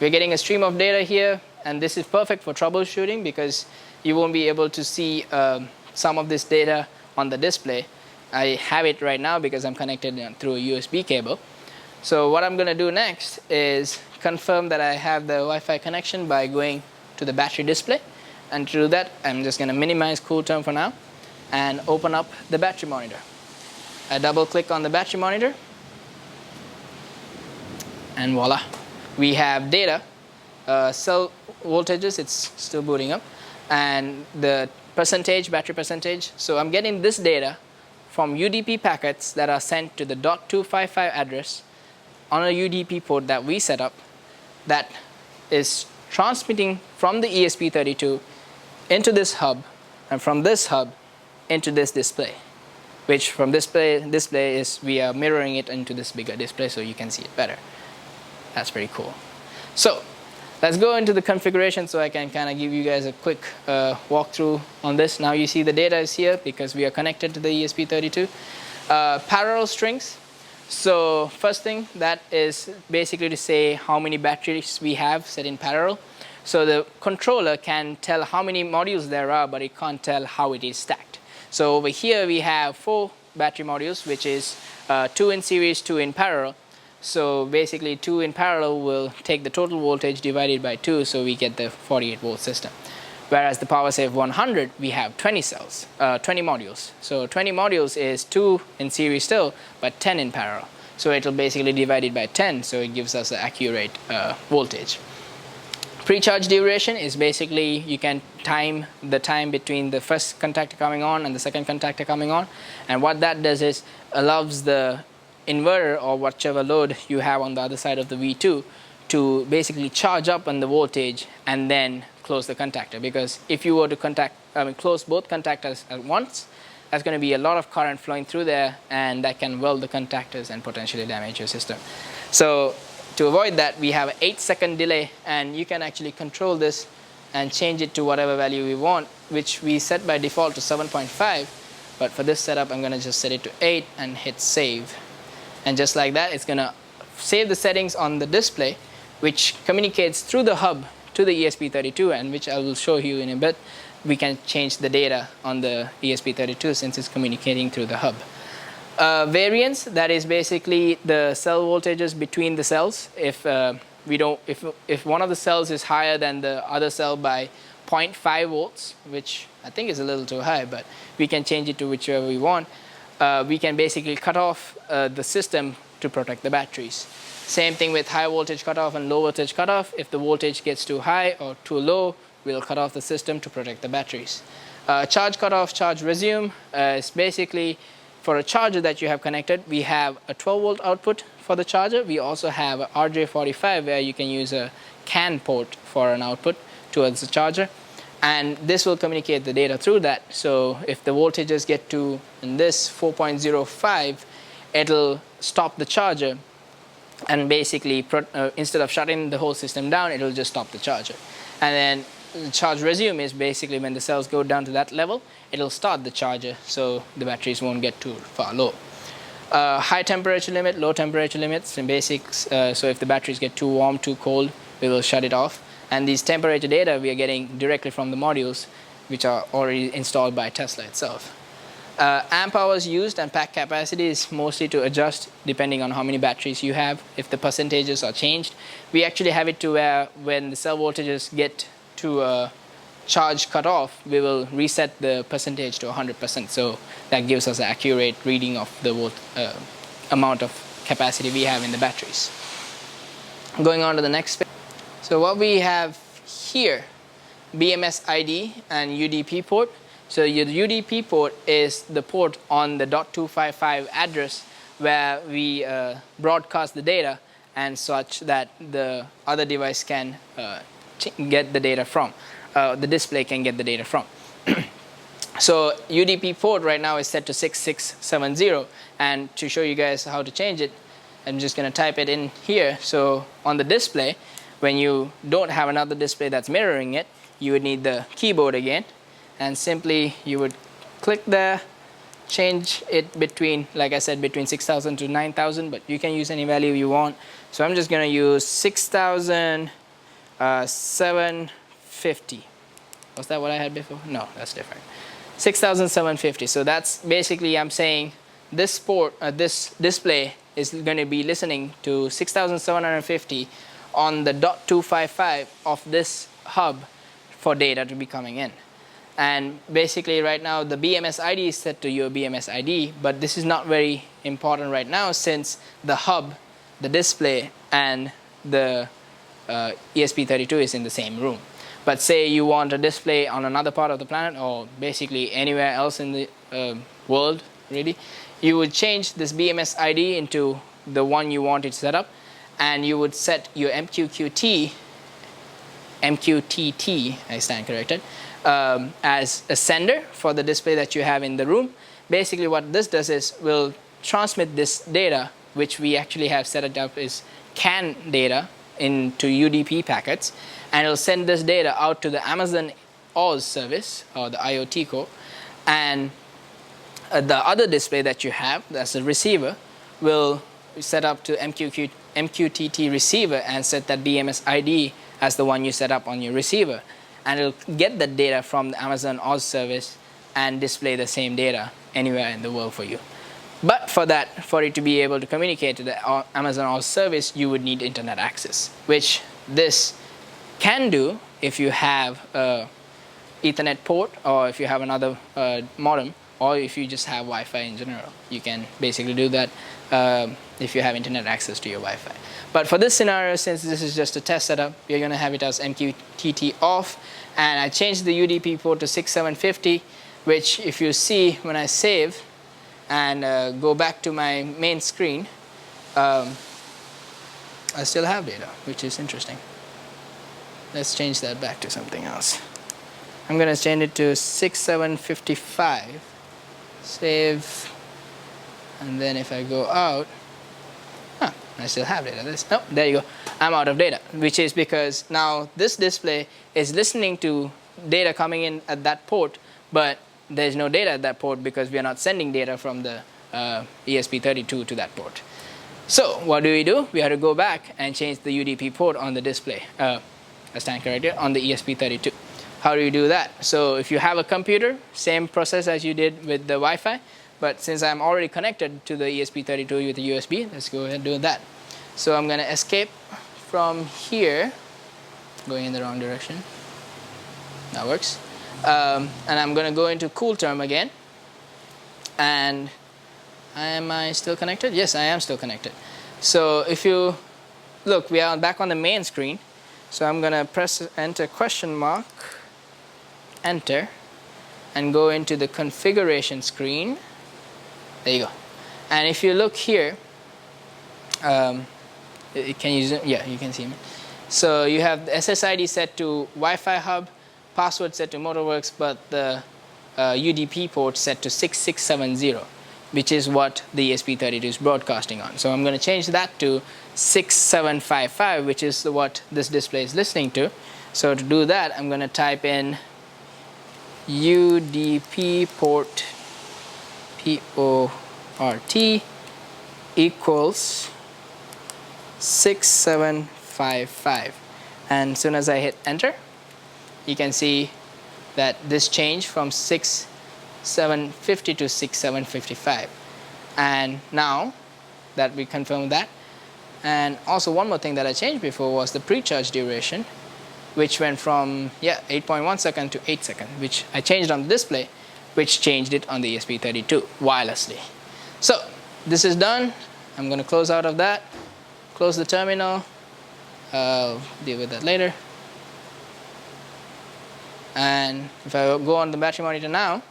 we're getting a stream of data here, and this is perfect for troubleshooting because you won't be able to see some of this data on the display. I have it right now because I'm connected through a USB cable. So what I'm going to do next is confirm that I have the Wi-Fi connection by going to the battery display. And to do that, I'm just going to minimize CoolTerm for now and open up the battery monitor. I double click on the battery monitor, and voila, we have data, cell voltages, it's still booting up, and the percentage, battery percentage. So I'm getting this data from UDP packets that are sent to the .255 address on a UDP port that we set up, that is transmitting from the ESP32 into this hub, and from this hub into this display, which from display is we are mirroring it into this bigger display so you can see it better. That's pretty cool. So let's go into the configuration so I can kind of give you guys a quick walkthrough on this. Now you see the data is here because we are connected to the ESP32. Parallel strings. So first thing, that is basically to say how many batteries we have set in parallel. So the controller can tell how many modules there are, but it can't tell how it is stacked. So over here we have 4 battery modules, which is 2 in series, 2 in parallel. So basically 2 in parallel will take the total voltage divided by 2, so we get the 48 volt system. Whereas the PowerSafe 100, we have 20 cells, 20 modules. So 20 modules is 2 in series still, but 10 in parallel. So it will basically divide it by 10, so it gives us an accurate voltage. Pre-charge duration is basically you can time the time between the first contactor coming on and the second contactor coming on. And what that does is allows the inverter or whichever load you have on the other side of the V2 to basically charge up on the voltage and then close the contactor. Because if you were to close both contactors at once, that's going to be a lot of current flowing through there, and that can weld the contactors and potentially damage your system. So to avoid that, we have an 8-second delay, and you can actually control this and change it to whatever value we want, which we set by default to 7.5. But for this setup, I'm going to just set it to 8 and hit save. And just like that, it's going to save the settings on the display, which communicates through the hub to the ESP32, and which I will show you in a bit. We can change the data on the ESP32 since it's communicating through the hub. Variance, that is basically the cell voltages between the cells. If one of the cells is higher than the other cell by 0.5 volts, which I think is a little too high, but we can change it to whichever we want. We can basically cut off the system to protect the batteries. Same thing with high voltage cutoff and low voltage cutoff. If the voltage gets too high or too low, we'll cut off the system to protect the batteries. Charge cutoff, charge resume is basically for a charger that you have connected. We have a 12 volt output for the charger. We also have a RJ45 where you can use a CAN port for an output towards the charger. And this will communicate the data through that. So if the voltages get to, in this, 4.05, it'll stop the charger. And basically, instead of shutting the whole system down, it'll just stop the charger. And then charge resume is basically when the cells go down to that level, it'll start the charger so the batteries won't get too far low. High temperature limit, low temperature limits in basics. So if the batteries get too warm, too cold, we will shut it off. And these temperature data we are getting directly from the modules, which are already installed by Tesla itself. Amp hours used and pack capacity is mostly to adjust depending on how many batteries you have. If the percentages are changed, we actually have it to where when the cell voltages get to a charge cutoff, we will reset the percentage to 100%. So that gives us an accurate reading of the amount of capacity we have in the batteries. Going on to the next page. So what we have here, BMS ID and UDP port. So your UDP port is the port on the .255 address where we broadcast the data and such that the other device can get the data from. The display can get the data from. So UDP port right now is set to 6670, and to show you guys how to change it, I'm just going to type it in here. So on the display, when you don't have another display that's mirroring it, you would need the keyboard again. And simply you would click there, change it between, like I said, between 6,000 to 9,000, but you can use any value you want. So I'm just going to use 6,750. Was that what I had before? No, that's different. 6,750. So that's basically, I'm saying this port, this display is going to be listening to 6,750 on the .255 of this hub for data to be coming in. And basically right now the BMS ID is set to your BMS ID, but this is not very important right now since the hub, the display, and the ESP32 is in the same room. But say you want a display on another part of the planet, or basically anywhere else in the world, really, you would change this BMS ID into the one you want it set up, and you would set your MQTT, I stand corrected, as a sender for the display that you have in the room. Basically what this does is will transmit this data, which we actually have set it up as CAN data, into UDP packets, and it'll send this data out to the Amazon Oz service, or the IoT core, and the other display that you have, that's a receiver, will set up to MQTT receiver and set that BMS ID as the one you set up on your receiver, and it'll get the data from the Amazon Oz service and display the same data anywhere in the world for you. But for that, for it to be able to communicate to the Amazon Oz service, you would need internet access, which this can do if you have a Ethernet port, or if you have another modem, or if you just have Wi-Fi in general. You can basically do that if you have internet access to your Wi-Fi. But for this scenario, since this is just a test setup, we're going to have it as MQTT off, and I changed the UDP port to 6750, which if you see when I save and go back to my main screen, I still have data, which is interesting. Let's change that back to something else. I'm going to change it to 6755, save, and then if I go out, I still have data. Oh, there you go. I'm out of data, which is because now this display is listening to data coming in at that port, but there's no data at that port because we are not sending data from the ESP32 to that port. So what do? We have to go back and change the UDP port on the display, I stand corrected, on the ESP32. How do you do that? So if you have a computer, same process as you did with the Wi-Fi, but since I'm already connected to the ESP32 with the USB, let's go ahead and do that. So I'm going to escape from here, going in the wrong direction. That works. And I'm going to go into CoolTerm again. And am I still connected? Yes, I am still connected. So if you look, we are back on the main screen. So I'm going to press enter question mark, enter, and go into the configuration screen. There you go. And if you look here, can you zoom? Yeah, you can see me. So you have the SSID set to Wi-Fi hub, password set to Motorworks, but the UDP port set to 6670, which is what the ESP32 is broadcasting on. So I'm going to change that to 6755, which is what this display is listening to. So to do that, I'm going to type in UDP port PORT equals 6755, and as soon as I hit enter, you can see that this changed from 6750 to 6755. And now that we confirmed that, and also one more thing that I changed before was the pre-charge duration, which went from 8.1 second to 8 seconds, which I changed on the display, which changed it on the ESP32 wirelessly. So this is done. I'm going to close out of that, close the terminal. I'll deal with that later. And if I go on the battery monitor now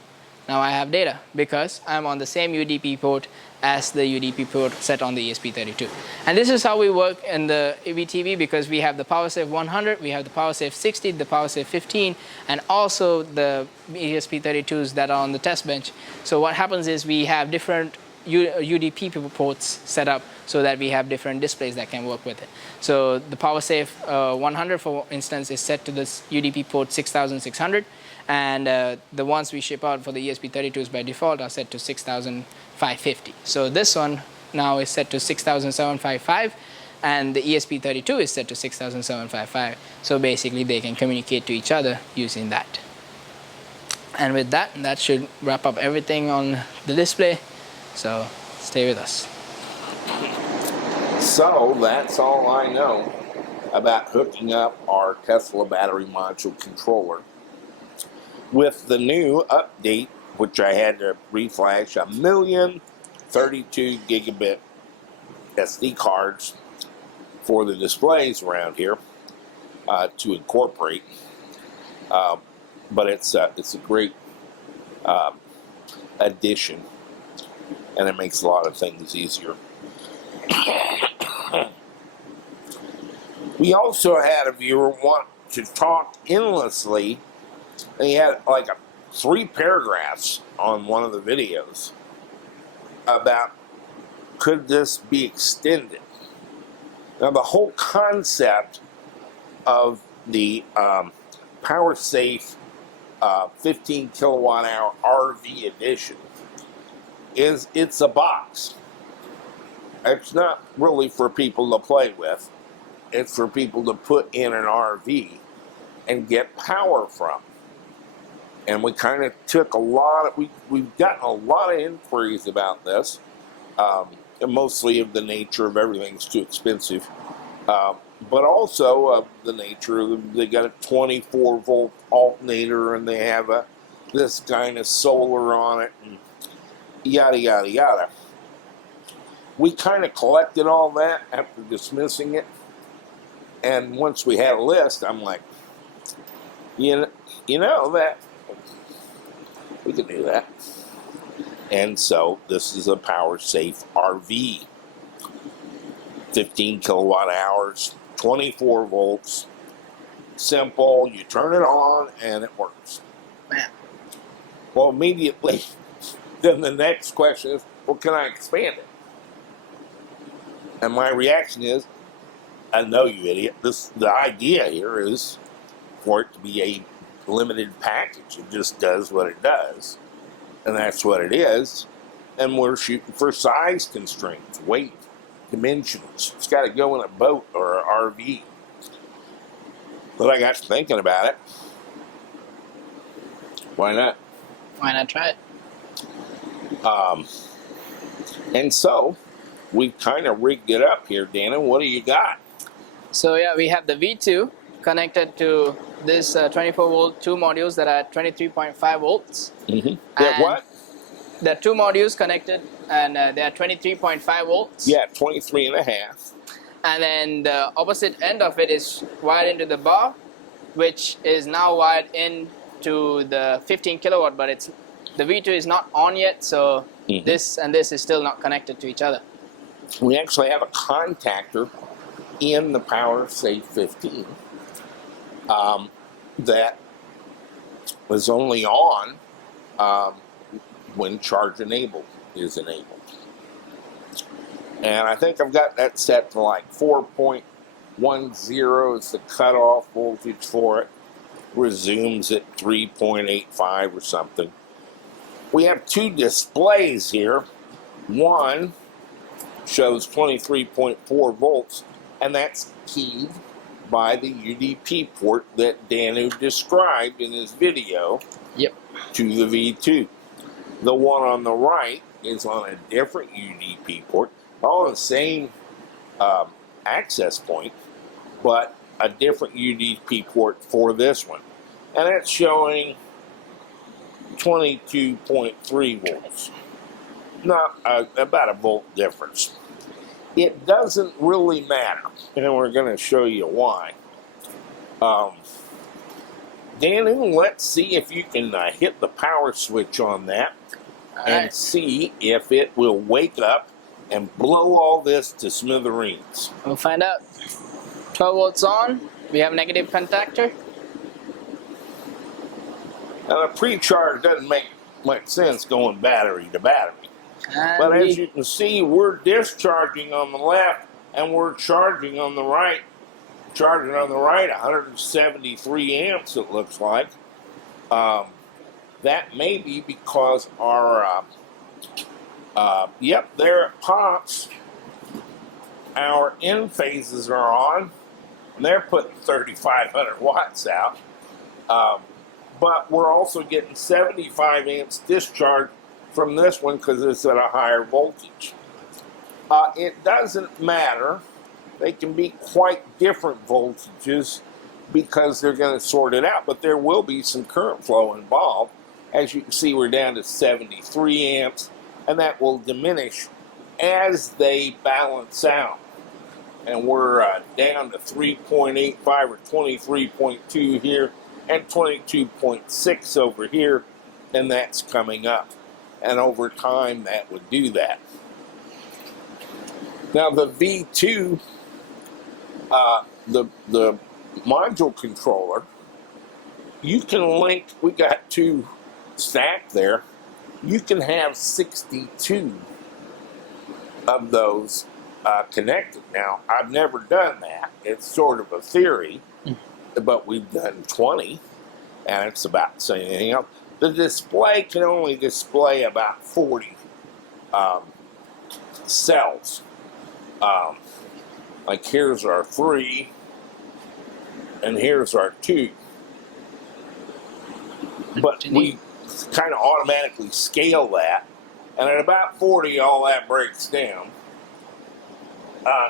I have data because I'm on the same UDP port as the UDP port set on the ESP32. And this is how we work in the EVTV, because we have the PowerSafe 100, we have the PowerSafe 60, the PowerSafe 15, and also the ESP32s that are on the test bench. So what happens is we have different UDP ports set up so that we have different displays that can work with it. So the PowerSafe 100, for instance, is set to this UDP port 6600, and the ones we ship out for the ESP32s by default are set to 6550. So this one now is set to 6755, and the ESP32 is set to 6755. So basically they can communicate to each other using that. And with that, that should wrap up everything on the display. So stay with us. So that's all I know about hooking up our Tesla battery module controller with the new update, which I had to reflash 1,032 gigabit SD cards for the displays around here to incorporate. But it's a great addition, and it makes a lot of things easier. We also had a viewer want to talk endlessly, and he had like 3 paragraphs on one of the videos about could this be extended. Now the whole concept of the PowerSafe 15 kilowatt hour RV edition is it's a box. It's not really for people to play with. It's for people to put in an RV and get power from. And we kind of took a lot of, we've gotten a lot of inquiries about this, mostly of the nature of everything's too expensive, but also of the nature of they got a 24 volt alternator and they have this kind of solar on it and yada yada yada. We kind of collected all that after dismissing it, and once we had a list, I'm like, you know that we can do that. And so this is a PowerSafeRV, 15 kilowatt hours, 24 volts, simple. You turn it on and it works. Man. Well, immediately, then the next question is, well, can I expand it? And my reaction is, no, you idiot. The idea here is for it to be a limited package. It just does what it does, and that's what it is. And we're shooting for size constraints, weight, dimensions. It's got to go in a boat or an RV. But I got to thinking about it. Why not? Why not try it? And so we've kind of rigged it up here, Dana. What do you got? So yeah, we have the V2 connected to this 24 volt 2 modules that are at 23.5 volts. Mm-hmm. What? There are 2 modules connected, and they are 23.5 volts. Yeah, 23 and a half. And then the opposite end of it is wired into the bar, which is now wired into the 15 kilowatt, but the V2 is not on yet, so this and this is still not connected to each other. We actually have a contactor in the PowerSafe 15 that was only on when charge enable is enabled. And I think I've got that set to like 4.10 is the cutoff voltage for it. Resumes at 3.85 or something. We have 2 displays here. One shows 23.4 volts, and that's keyed by the UDP port that Danu described in his video. Yep. To the V2. The one on the right is on a different UDP port, all the same access point, but a different UDP port for this one. And it's showing 22.3 volts. Not about a volt difference. It doesn't really matter, and we're going to show you why. Danu, let's see if you can hit the power switch on that and see if it will wake up and blow all this to smithereens. We'll find out. 12 volts on. We have negative contactor. Now, the pre-charge doesn't make much sense going battery to battery. And but as you can see, we're discharging on the left and we're charging on the right. Charging on the right, 173 amps it looks like. That may be because our, yep, there it pops. Our end phases are on. And they're putting 3,500 watts out. But we're also getting 75 amps discharge from this one because it's at a higher voltage. It doesn't matter. They can be quite different voltages because they're going to sort it out, but there will be some current flow involved. As you can see, we're down to 73 amps, and that will diminish as they balance out. and we're down to 3.85 or 23.2 here, and 22.6 over here, and that's coming up. And over time, that would do that. Now the V2, the module controller, you can link. We got two stacked there. You can have 62 of those connected. Now, I've never done that. It's sort of a theory, but we've done 20, and it's about the same thing else. The display can only display about 40 cells. Like here's our 3, and here's our 2. But we kind of automatically scale that, and at about 40, all that breaks down.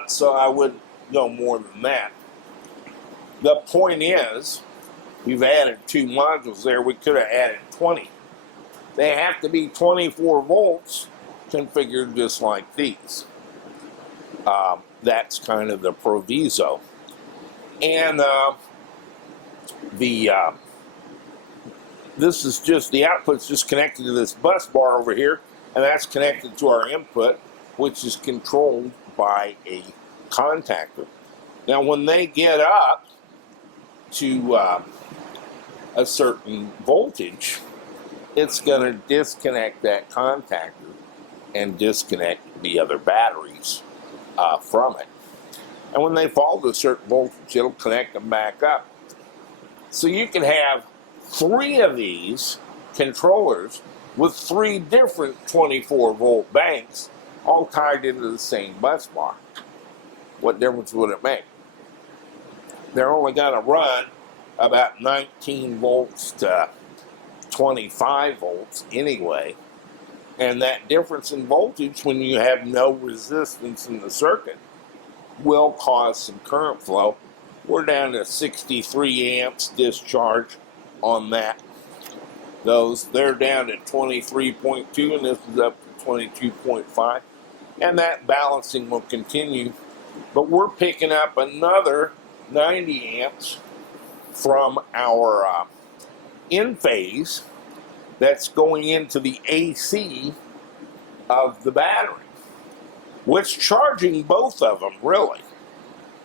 So I wouldn't go more than that. The point is, we've added 2 modules there. We could have added 20. They have to be 24 volts, configured just like these. That's kind of the proviso. And this is just, the output's just connected to this bus bar over here, and that's connected to our input, which is controlled by a contactor. Now, when they get up to a certain voltage, it's going to disconnect that contactor and disconnect the other batteries from it. And when they fall to a certain voltage, it'll connect them back up. So you can have 3 of these controllers with 3 different 24 volt banks all tied into the same bus bar. What difference would it make? They're only going to run about 19 volts to 25 volts anyway. And that difference in voltage, when you have no resistance in the circuit, will cause some current flow. We're down to 63 amps discharge on that. They're down to 23.2, and this is up to 22.5. And that balancing will continue. But we're picking up another 90 amps from our in phase that's going into the AC of the battery, which charging both of them, really.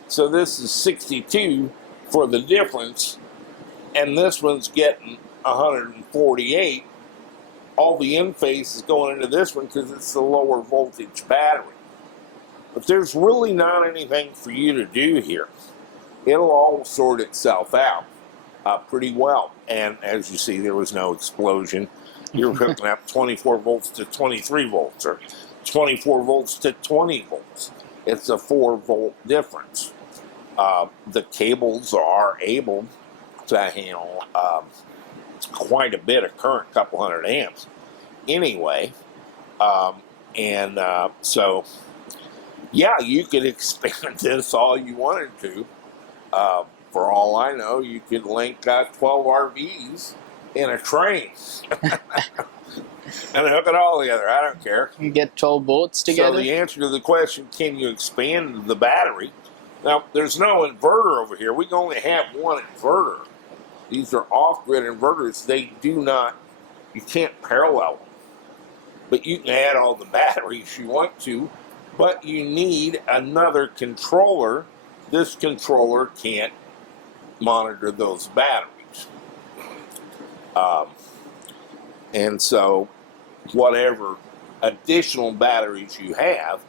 So this is 62 for the difference, and this one's getting 148. All the in phase is going into this one because it's the lower voltage battery. But there's really not anything for you to do here. It'll all sort itself out pretty well. And as you see, there was no explosion. You're hooking up 24 volts to 23 volts, or 24 volts to 20 volts. It's a 4 volt difference. The cables are able to handle quite a bit of current, couple hundred amps anyway. So, yeah, you could expand this all you wanted to. For all I know, you could link 12 RVs in a train and hook it all together. I don't care. You get 12 boats together. So the answer to the question, can you expand the battery? Now, there's no inverter over here. We can only have one inverter. These are off-grid inverters. They do not, you can't parallel them. But you can add all the batteries you want to, but you need another controller. This controller can't monitor those batteries. And so whatever additional batteries you have,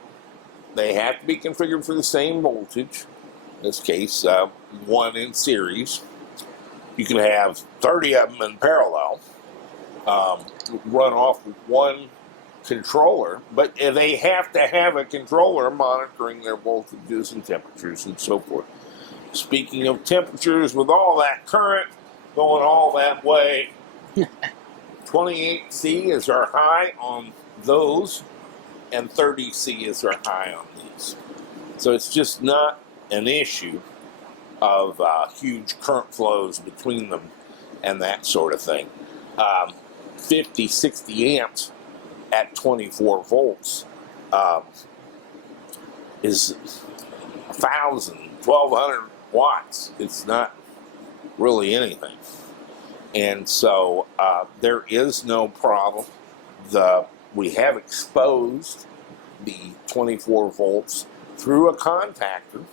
they have to be configured for the same voltage. In this case, 1 in series. You can have 30 of them in parallel, run off with one controller, but they have to have a controller monitoring their voltages and temperatures and so forth. Speaking of temperatures, with all that current going all that way, 28C is our high on those, and 30C is our high on these. So it's just not an issue of huge current flows between them and that sort of thing. 50, 60 amps at 24 volts is 1,000, 1,200 watts. It's not really anything. And so there is no problem. We have exposed the 24 volts through a contactor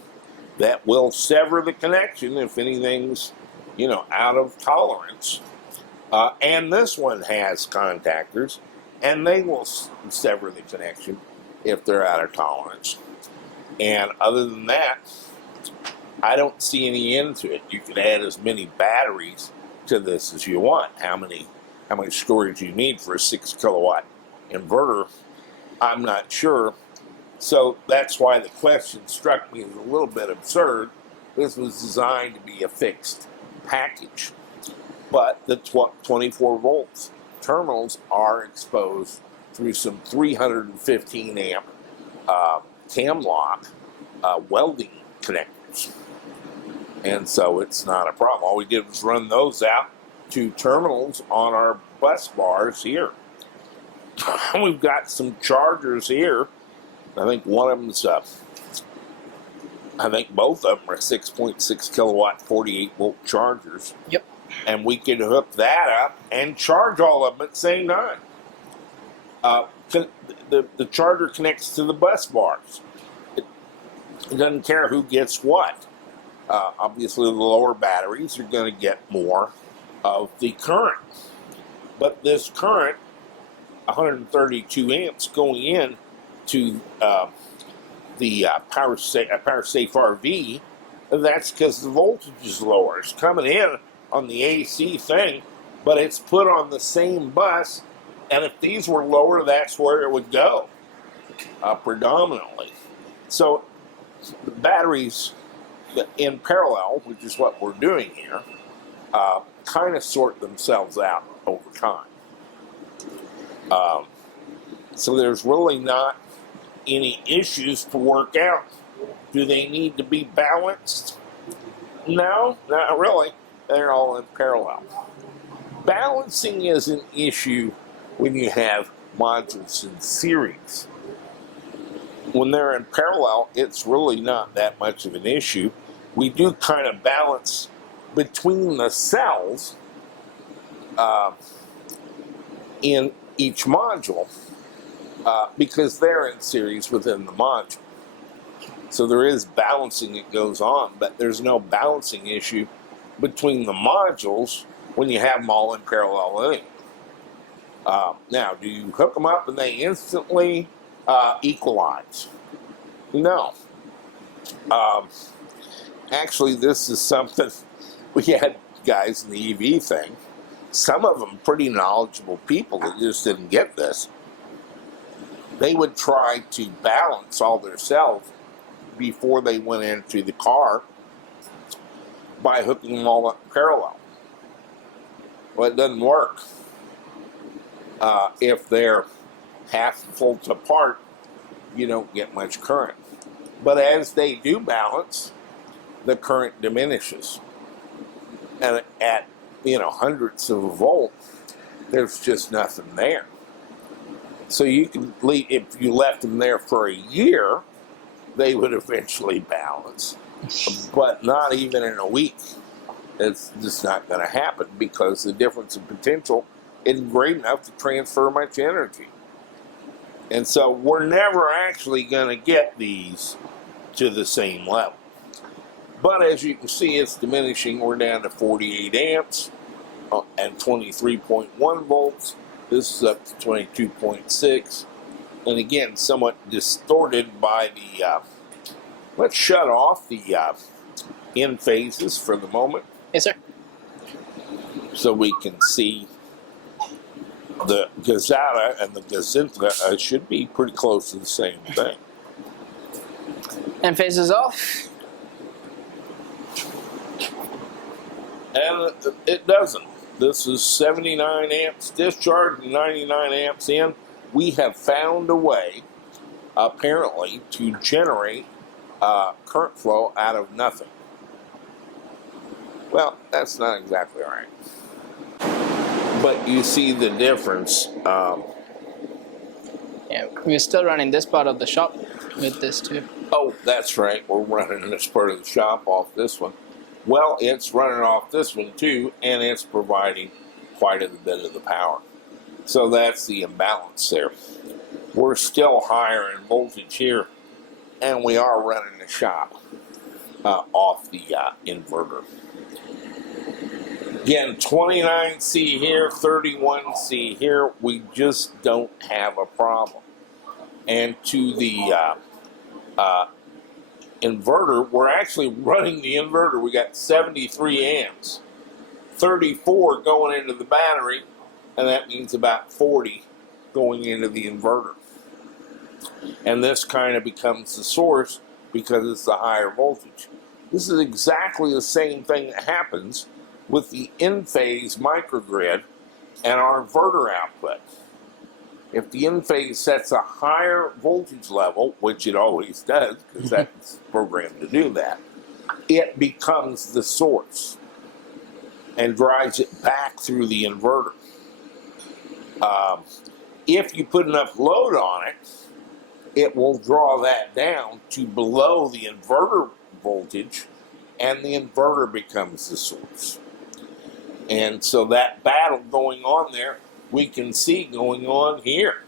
that will sever the connection if anything's, out of tolerance. And this one has contactors, and they will sever the connection if they're out of tolerance. And other than that, I don't see any end to it. You can add as many batteries to this as you want. How much storage you need for a 6 kilowatt inverter, I'm not sure. So that's why the question struck me as a little bit absurd. This was designed to be a fixed package. But the 24 volts terminals are exposed through some 315 amp cam lock welding connectors. And so it's not a problem. All we did was run those out to terminals on our bus bars here. We've got some chargers here. I think one of them's I think both of them are 6.6 kilowatt 48 volt chargers. Yep. And we can hook that up and charge all of them at the same time. The charger connects to the bus bars. It doesn't care who gets what. Obviously, the lower batteries are going to get more of the current. But this current, 132 amps going in to the PowerSafeRV, that's because the voltage is lower. It's coming in on the AC thing, but it's put on the same bus, and if these were lower, that's where it would go, predominantly. So the batteries in parallel, which is what we're doing here, kind of sort themselves out over time. So there's really not any issues to work out. Do they need to be balanced? No, not really. They're all in parallel. Balancing is an issue when you have modules in series. When they're in parallel, it's really not that much of an issue. We do kind of balance between the cells in each module because they're in series within the module. So there is balancing that goes on, but there's no balancing issue between the modules when you have them all in parallel anyway. Now, do you hook them up and they instantly equalize? No. Actually, this is something we had guys in the EV thing. Some of them pretty knowledgeable people that just didn't get this. They would try to balance all their cells before they went into the car by hooking them all up in parallel. Well, it doesn't work. If they're half volts apart, you don't get much current. But as they do balance, the current diminishes. And at hundreds of a volt, there's just nothing there. So you can leave, if you left them there for a year, they would eventually balance. But not even in a week. It's just not going to happen because the difference in potential isn't great enough to transfer much energy. And so we're never actually going to get these to the same level. But as you can see, it's diminishing. We're down to 48 amps and 23.1 volts. This is up to 22.6. And again, somewhat distorted by the... let's shut off the in phases for the moment. Yes, sir. So we can see the Gazetta and the Gazinta should be pretty close to the same thing. And phases off. And it doesn't. This is 79 amps discharge and 99 amps in. We have found a way, apparently, to generate current flow out of nothing. Well, that's not exactly right. But you see the difference. Yeah, we're still running this part of the shop. with this too? Oh, that's right. We're running this part of the shop off this one. Well, it's running off this one too, and it's providing quite a bit of the power. So that's the imbalance there. We're still higher in voltage here, and we are running the shop off the inverter. Again, 29C here, 31C here. We just don't have a problem. And to the inverter, we're actually running the inverter. We got 73 amps, 34 going into the battery, and that means about 40 going into the inverter. And this kind of becomes the source because it's the higher voltage. This is exactly the same thing that happens with the in-phase microgrid and our inverter output. If the in-phase sets a higher voltage level, which it always does, because that's programmed to do that, it becomes the source and drives it back through the inverter. If you put enough load on it, it will draw that down to below the inverter voltage, and the inverter becomes the source. And so that battle going on there, we can see going on here.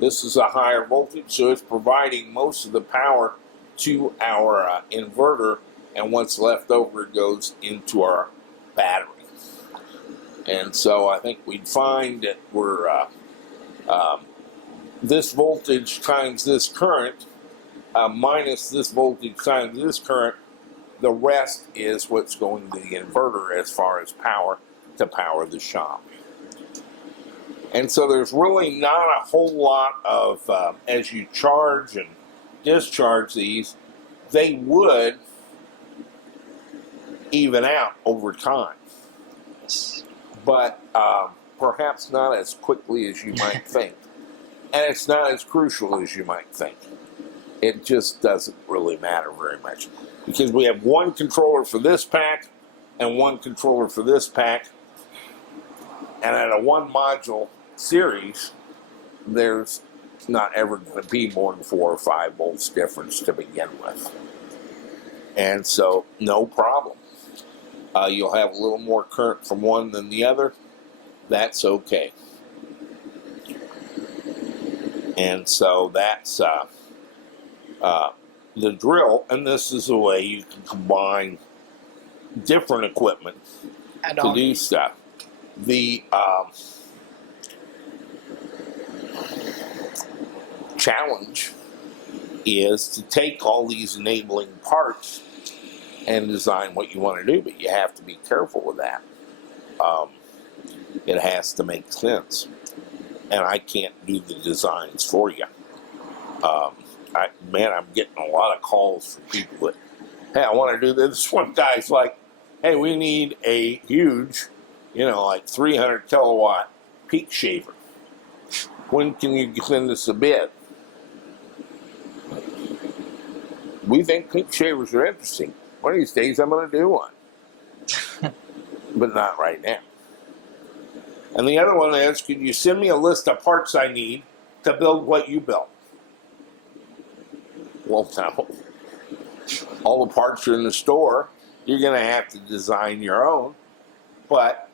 This is a higher voltage, so it's providing most of the power to our inverter, and what's left over goes into our battery. And so I think we'd find that we're this voltage times this current minus this voltage times this current, the rest is what's going to the inverter as far as power to power the shop. And so there's really not a whole lot of, as you charge and discharge these, they would even out over time. But perhaps not as quickly as you might think. And it's not as crucial as you might think. It just doesn't really matter very much. Because we have one controller for this pack and one controller for this pack. And at a one module series, there's not ever going to be more than 4 or 5 volts difference to begin with. And so, no problem. You'll have a little more current from one than the other. That's okay. And so that's the drill, and this is a way you can combine different equipment to do stuff. The challenge is to take all these enabling parts and design what you want to do, but you have to be careful with that. It has to make sense, and I can't do the designs for you. I'm getting a lot of calls from people that, hey, I want to do this. One guy's like, hey, we need a huge, like 300 kilowatt peak shaver. When can you send us a bid? We think peak shavers are interesting. One of these days I'm going to do one. But not right now. And the other one is, can you send me a list of parts I need to build what you built? Well, no. All the parts are in the store. You're going to have to design your own. But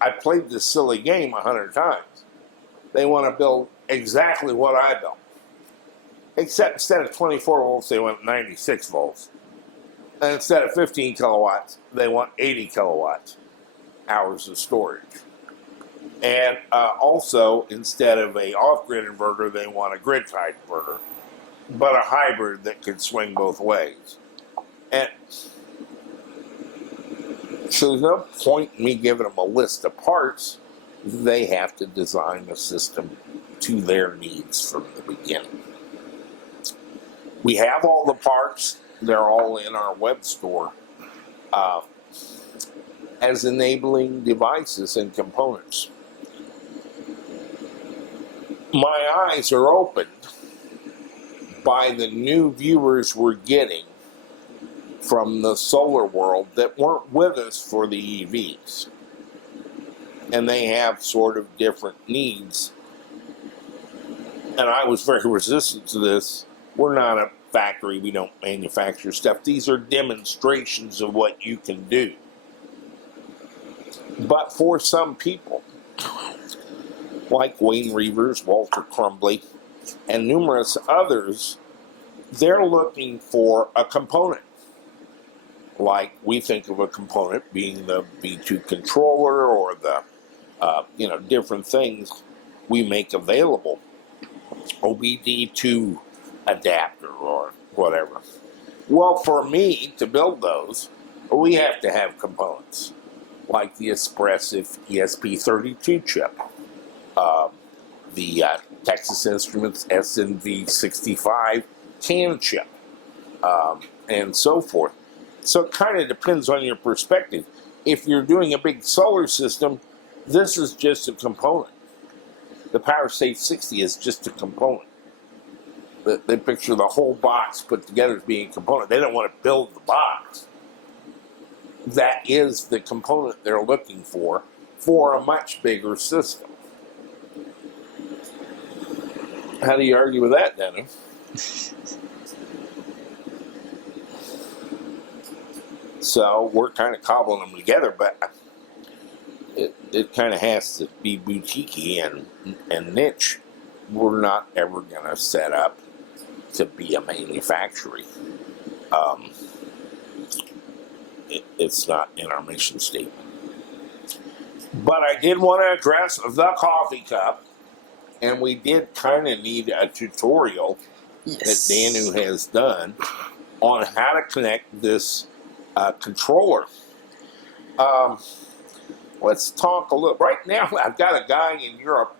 I played this silly game 100 times. They want to build exactly what I built. Except instead of 24 volts, they want 96 volts. And instead of 15 kilowatts, they want 80 kilowatts hours of storage. And also, instead of a off-grid inverter, they want a grid-tied inverter, but a hybrid that can swing both ways. And so there's no point in me giving them a list of parts. They have to design a system to their needs from the beginning. We have all the parts. They're all in our web store as enabling devices and components. My eyes are opened by the new viewers we're getting from the solar world that weren't with us for the EVs. And they have sort of different needs. And I was very resistant to this We're not a factory. We don't manufacture stuff. These are demonstrations of what you can do. But for some people, like Wayne Reavers, Walter Crumbly, and numerous others, they're looking for a component. Like we think of a component being the V2 controller or the different things we make available, OBD2 adapter or whatever. Well, for me to build those, we have to have components like the Espressif ESP32 chip, the Texas Instruments SNV65 CAN chip, and so forth. So it kind of depends on your perspective. If you're doing a big solar system, this is just a component. The PowerSafe 60 is just a component. They picture the whole box put together as being a component. They don't want to build the box. That is the component they're looking for a much bigger system. How do you argue with that, Dennis? So we're kind of cobbling them together, but it kind of has to be boutique-y and niche. We're not ever going to set up to be a manufacturer. It's not in our mission statement. But I did want to address the coffee cup, and we did kind of need a tutorial that Danu has done on how to connect this controller. Let's talk a little. Right now, I've got a guy in Europe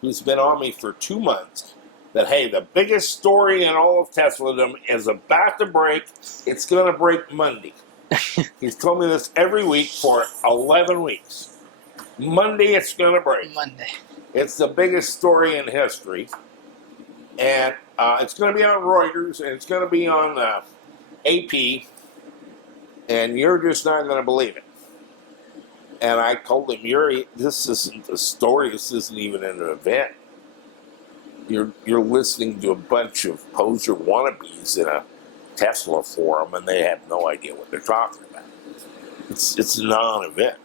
who's been on me for 2 months that, hey, the biggest story in all of Tesladom is about to break. It's going to break Monday. He's told me this every week for 11 weeks. Monday, it's going to break. Monday. It's the biggest story in history. And it's going to be on Reuters, and it's going to be on AP, and you're just not going to believe it. And I told him, Yuri, this isn't a story. This isn't even an event. You're listening to a bunch of poser wannabes in a Tesla forum, and they have no idea what they're talking about. It's a non-event.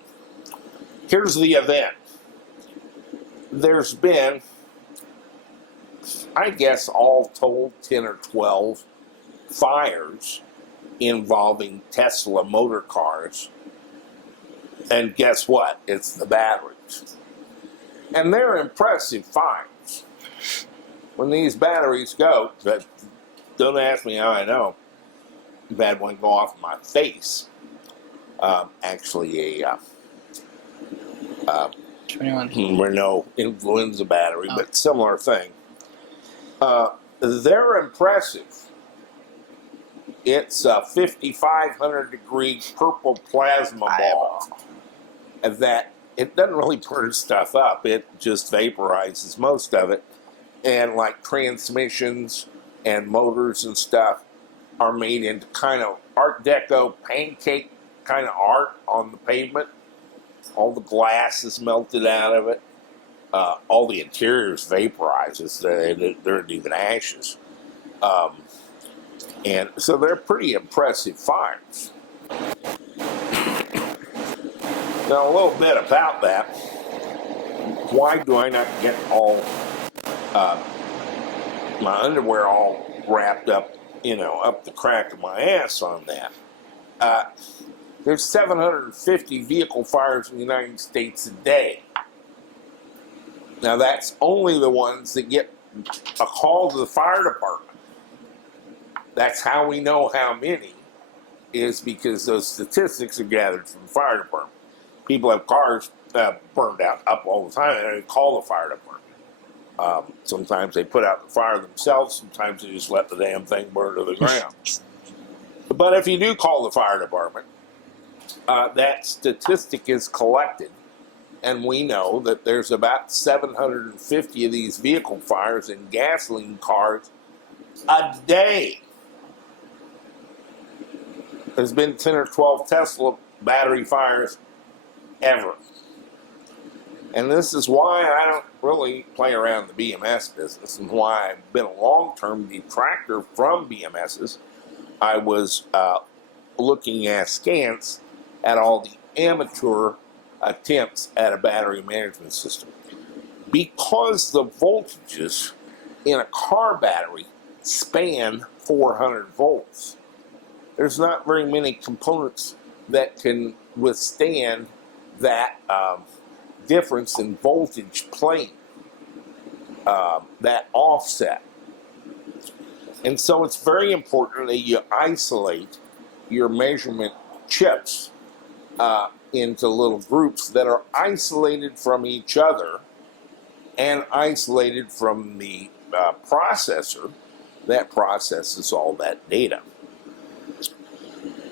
Here's the event. There's been, I guess, all told 10 or 12 fires involving Tesla motor cars. And guess what? It's the batteries. And they're impressive fires. When these batteries go, but don't ask me how I know. I've had one go off in my face. Actually, a 21. Renault influenza battery, but similar thing. They're impressive. It's a 5,500 degree purple plasma ball. That it doesn't really burn stuff up. It just vaporizes most of it. And like transmissions and motors and stuff are made into kind of Art Deco pancake kind of art on the pavement. All the glass is melted out of it. All the interiors vaporizes. There aren't even ashes. And so they're pretty impressive fires. Now, a little bit about that. Why do I not get all my underwear all wrapped up, up the crack of my ass on that? There's 750 vehicle fires in the United States a day. Now, that's only the ones that get a call to the fire department. That's how we know how many, is because those statistics are gathered from the fire department. People have cars burned out up all the time, and they call the fire department. Sometimes they put out the fire themselves. Sometimes they just let the damn thing burn to the ground. But if you do call the fire department, that statistic is collected, and we know that there's about 750 of these vehicle fires in gasoline cars a day. There's been 10 or 12 Tesla battery fires ever. And this is why I don't really play around the BMS business, and why I've been a long-term detractor from BMSs. I was looking askance at all the amateur attempts at a battery management system. Because the voltages in a car battery span 400 volts, there's not very many components that can withstand that difference in voltage plane, that offset. And so it's very important that you isolate your measurement chips into little groups that are isolated from each other and isolated from the processor that processes all that data.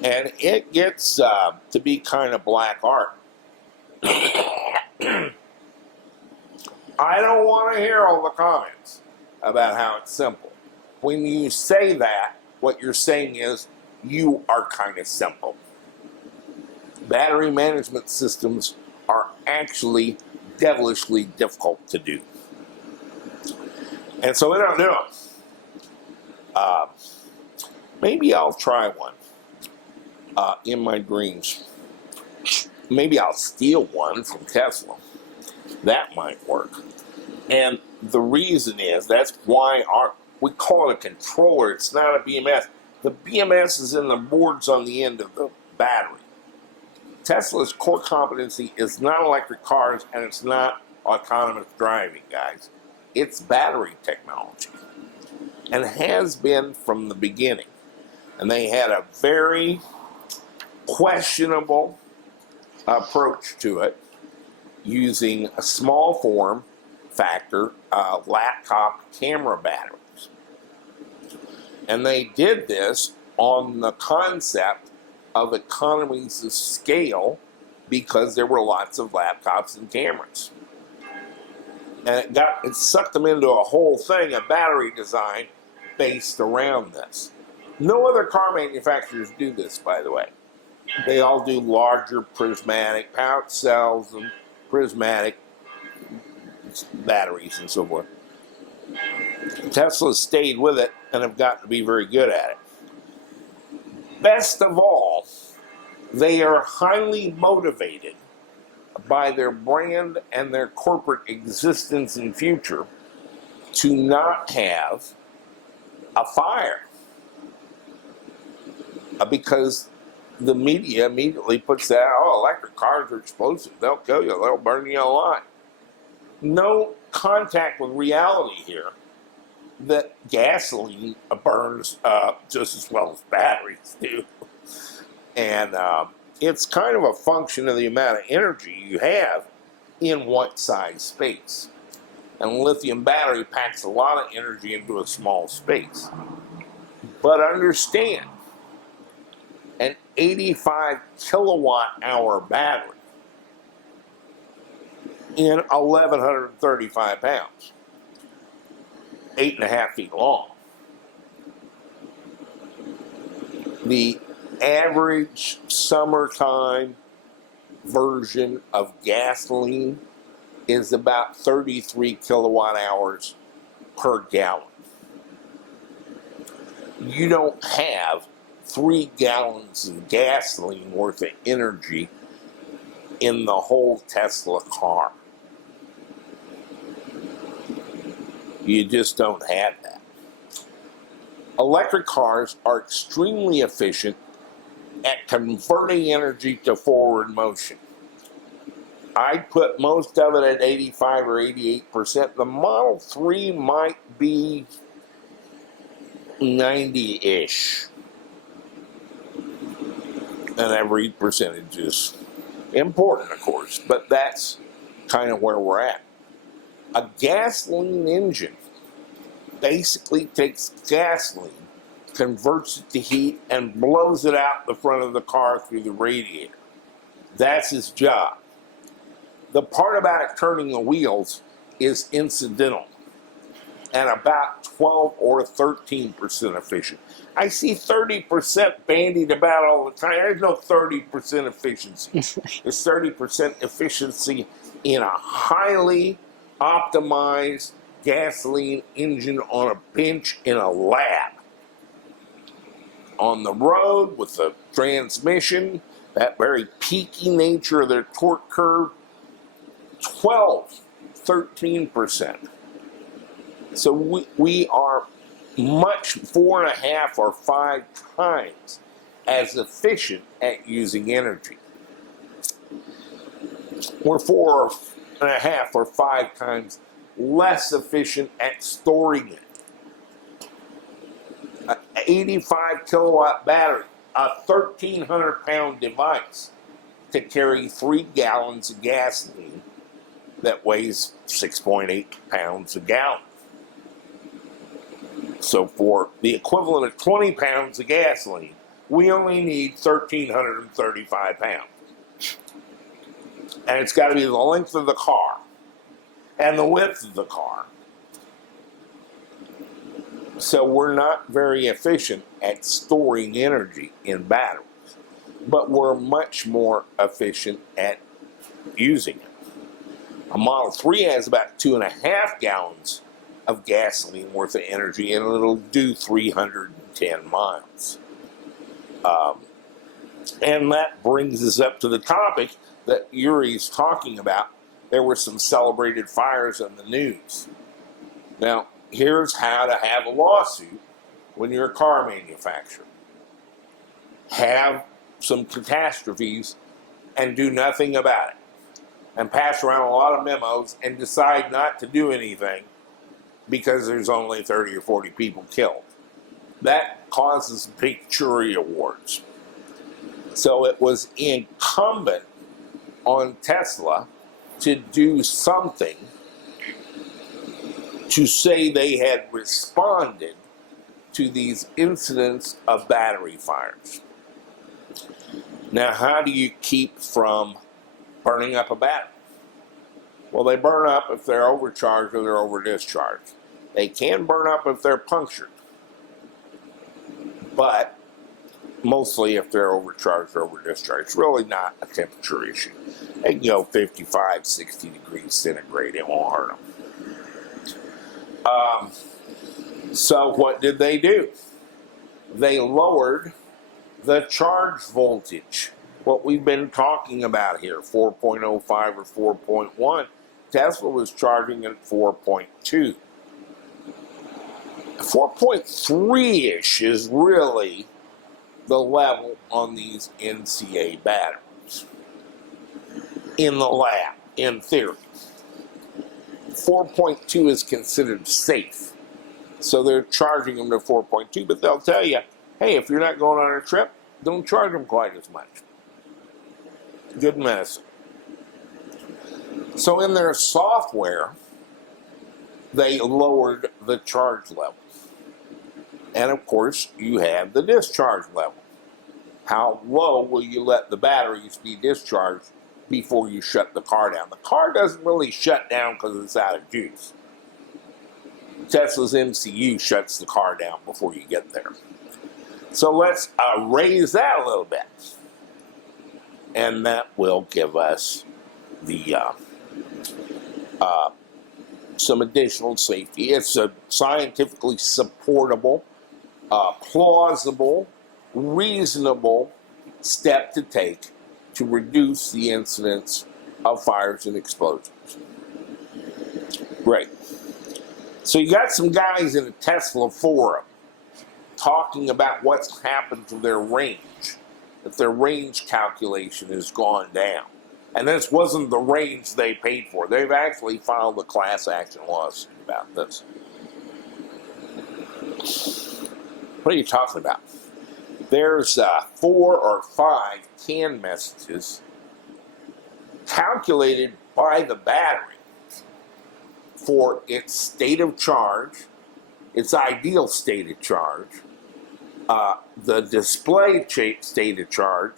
And it gets to be kind of black art. I don't want to hear all the comments about how it's simple. When you say that, what you're saying is you are kind of simple. Battery management systems are actually devilishly difficult to do. And so we don't do them. Maybe I'll try one in my dreams. Maybe I'll steal one from Tesla. That might work. And the reason is, that's why we call it a controller. It's not a BMS. The BMS is in the boards on the end of the battery. Tesla's core competency is not electric cars, and it's not autonomous driving, guys. It's battery technology, and has been from the beginning. And they had a very questionable approach to it, using a small form factor laptop camera batteries. And they did this on the concept of economies of scale, because there were lots of laptops and cameras. And it sucked them into a whole thing, a battery design based around this. No other car manufacturers do this, by the way. They all do larger prismatic pouch cells and prismatic batteries and so forth. Tesla stayed with it and have gotten to be very good at it. Best of all, they are highly motivated by their brand and their corporate existence and future to not have a fire. Because the media immediately puts that, oh, electric cars are explosive, they'll kill you, they'll burn you alive. No contact with reality here, that gasoline burns just as well as batteries do. And it's kind of a function of the amount of energy you have in what size space. And a lithium battery packs a lot of energy into a small space. But understand, an 85 kilowatt hour battery in 1,135 pounds, 8.5 feet long. The average summertime version of gasoline is about 33 kilowatt hours per gallon. You don't have 3 gallons of gasoline worth of energy in the whole Tesla car. You just don't have that. Electric cars are extremely efficient at converting energy to forward motion. I'd put most of it at 85 or 88%. The Model 3 might be 90-ish. And every percentage is important, of course, but that's kind of where we're at. A gasoline engine basically takes gasoline, converts it to heat, and blows it out the front of the car through the radiator. That's his job. The part about it turning the wheels is incidental and about 12 or 13% efficient. I see 30% bandied about all the time. There's no 30% efficiency. There's 30% efficiency in a highly optimized gasoline engine on a bench in a lab. On the road with the transmission, that very peaky nature of their torque curve, 13%. So we are much 4.5 or 5 times as efficient at using energy. We're 4.5 or 5 times less efficient at storing it. An 85 kilowatt battery, a 1,300 pound device to carry 3 gallons of gasoline that weighs 6.8 pounds a gallon. So for the equivalent of 20 pounds of gasoline, we only need 1,335 pounds. And it's got to be the length of the car and the width of the car. So we're not very efficient at storing energy in batteries, but we're much more efficient at using it. A Model 3 has about 2.5 gallons of gasoline worth of energy, and it'll do 310 miles. And that brings us up to the topic that Yuri's talking about. There were some celebrated fires in the news. Now, here's how to have a lawsuit when you're a car manufacturer. Have some catastrophes and do nothing about it. And pass around a lot of memos and decide not to do anything because there's only 30 or 40 people killed. That causes big jury awards. So it was incumbent on Tesla to do something to say they had responded to these incidents of battery fires. Now, how do you keep from burning up a battery? Well, they burn up if they're overcharged or they're over-discharged. They can burn up if they're punctured, but mostly if they're overcharged or over-discharged. It's really not a temperature issue. They can go 55, 60 degrees centigrade. It won't hurt them. So what did they do? They lowered the charge voltage. What we've been talking about here, 4.05 or 4.1. Tesla was charging at 4.2. 4.3-ish is really the level on these NCA batteries in the lab, in theory. 4.2 is considered safe. So they're charging them to 4.2, but they'll tell you, hey, if you're not going on a trip, don't charge them quite as much. Good medicine. So in their software, they lowered the charge level. And of course, you have the discharge level. How low will you let the batteries be discharged before you shut the car down? The car doesn't really shut down because it's out of juice. Tesla's MCU shuts the car down before you get there. So let's raise that a little bit. And that will give us the some additional safety. It's a scientifically supportable, plausible, reasonable step to take to reduce the incidence of fires and explosions. Great. So you got some guys in a Tesla forum talking about what's happened to their range, that their range calculation has gone down. And this wasn't the range they paid for. They've actually filed a class action lawsuit about this. What are you talking about? There's 4 or 5 CAN messages calculated by the battery for its state of charge, its ideal state of charge, the display state of charge,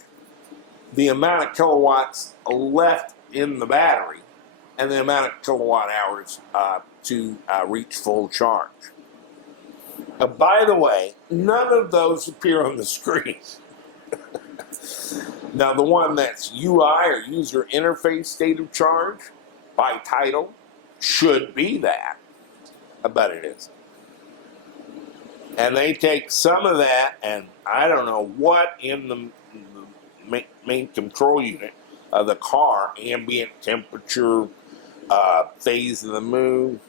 the amount of kilowatts left in the battery, and the amount of kilowatt hours to reach full charge. By the way, none of those appear on the screen. Now, the one that's UI or user interface state of charge by title should be that, but it isn't. And they take some of that, and I don't know what in the main control unit of the car, ambient temperature, phase of the moon,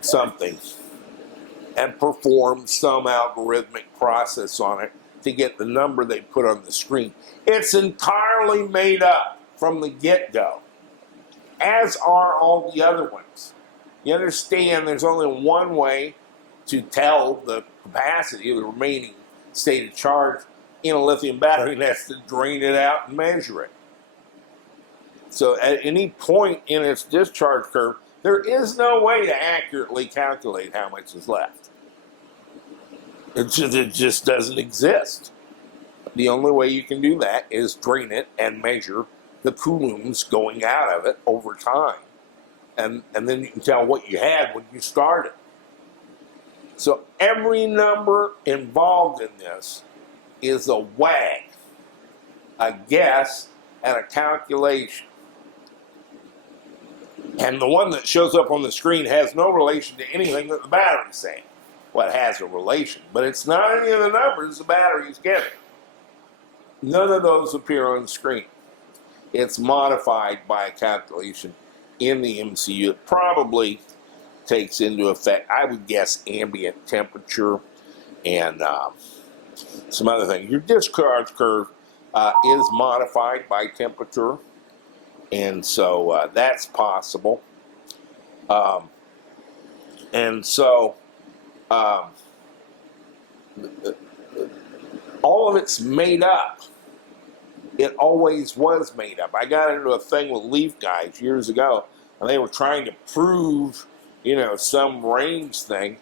something, and perform some algorithmic process on it to get the number they put on the screen. It's entirely made up from the get-go, as are all the other ones. You understand there's only one way to tell the capacity of the remaining state of charge in a lithium battery, and that's to drain it out and measure it. So at any point in its discharge curve, there is no way to accurately calculate how much is left. It just doesn't exist. The only way you can do that is drain it and measure the coulombs going out of it over time. And then you can tell what you had when you started. So every number involved in this is a wag, a guess, and a calculation. And the one that shows up on the screen has no relation to anything that the battery's saying. Well, it has a relation, but it's not any of the numbers the battery's getting. None of those appear on the screen. It's modified by a calculation in the MCU. It probably takes into effect, I would guess, ambient temperature and some other things. Your discharge curve is modified by temperature, and so that's possible. And so all of it's made up. It always was made up. I got into a thing with Leaf guys years ago, and they were trying to prove, some range thing.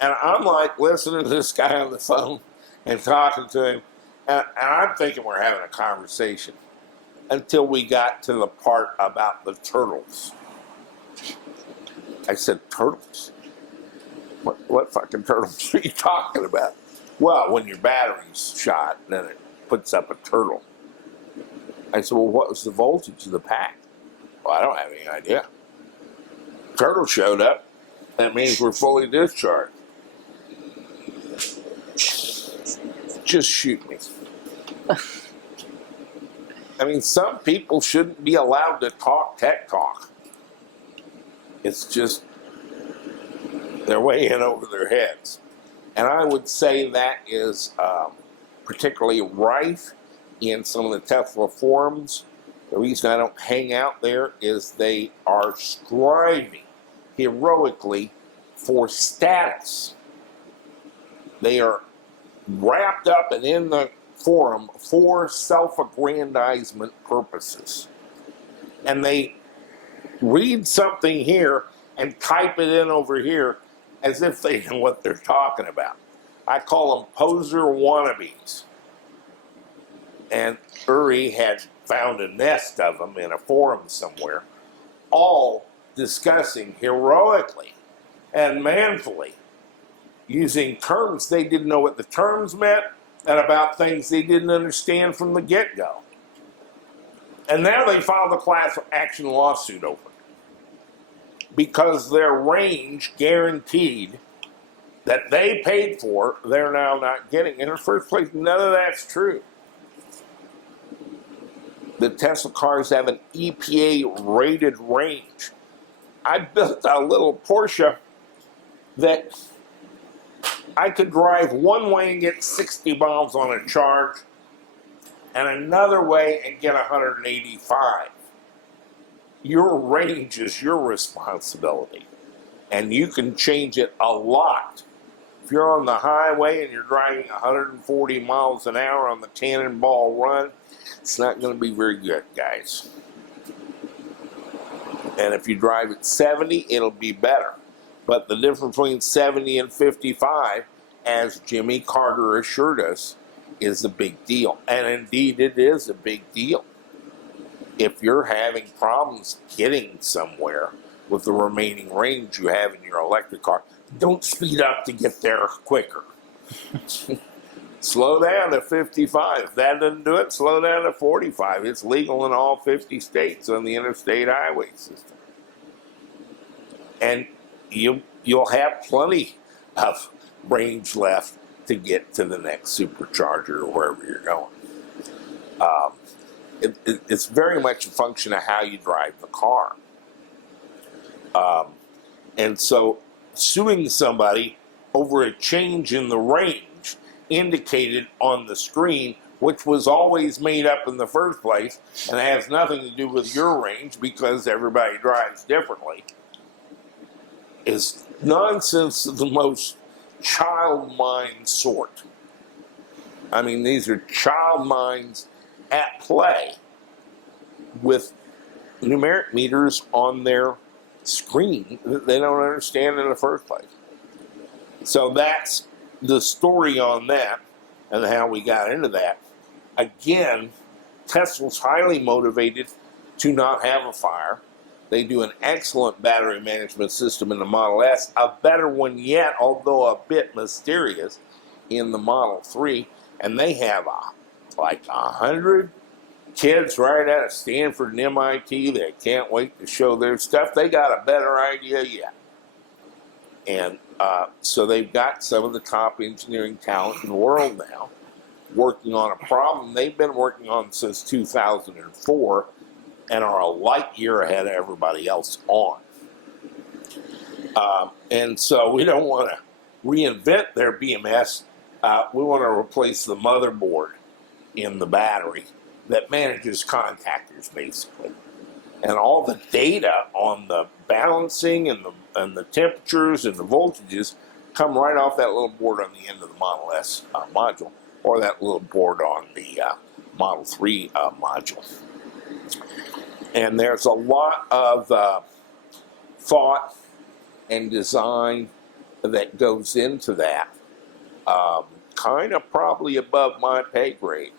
And I'm like listening to this guy on the phone and talking to him, and I'm thinking we're having a conversation until we got to the part about the turtles. I said, turtles? What fucking turtles are you talking about? Well, when your battery's shot, then it puts up a turtle. I said, well, what was the voltage of the pack? Well, I don't have any idea. Turtle showed up. That means we're fully discharged. Just shoot me. I mean, some people shouldn't be allowed to talk tech talk. It's just, they're way in over their heads. And I would say that is particularly rife in some of the Tesla forums. The reason I don't hang out there is they are striving heroically for status. They are wrapped up and in the forum for self-aggrandizement purposes. And they read something here and type it in over here as if they know what they're talking about. I call them poser wannabes. And Uri had found a nest of them in a forum somewhere, all discussing heroically and manfully, using terms they didn't know what the terms meant and about things they didn't understand from the get-go. And now they filed a class action lawsuit over it because their range guaranteed that they paid for, they're now not getting. In the first place, none of that's true. The Tesla cars have an EPA-rated range. I built a little Porsche that I could drive one way and get 60 miles on a charge, and another way and get 185. Your range is your responsibility, and you can change it a lot. If you're on the highway and you're driving 140 miles an hour on the Cannonball Run, it's not going to be very good, guys. And if you drive at 70, it'll be better. But the difference between 70 and 55, as Jimmy Carter assured us, is a big deal. And indeed, it is a big deal. If you're having problems getting somewhere with the remaining range you have in your electric car, don't speed up to get there quicker. Slow down to 55. If that doesn't do it, slow down to 45. It's legal in all 50 states on the interstate highway system. and you'll have plenty of range left to get to the next supercharger or wherever you're going. It's very much a function of how you drive the car. And so suing somebody over a change in the range indicated on the screen, which was always made up in the first place and has nothing to do with your range because everybody drives differently, is nonsense of the most child mind sort. I mean, these are child minds at play with numeric meters on their screen that they don't understand in the first place. So that's the story on that and how we got into that. Again, Tesla's highly motivated to not have a fire. They do an excellent battery management system in the Model S, a better one yet, although a bit mysterious, in the Model 3. And they have like 100 kids right out of Stanford and MIT that can't wait to show their stuff. They got a better idea yet. And so they've got some of the top engineering talent in the world now working on a problem they've been working on since 2004 and are a light year ahead of everybody else on. And so we don't want to reinvent their BMS. We want to replace the motherboard in the battery that manages contactors, basically. And all the data on the balancing and the temperatures and the voltages come right off that little board on the end of the Model S module, or that little board on the Model 3 module. And there's a lot of thought and design that goes into that, kind of probably above my pay grade,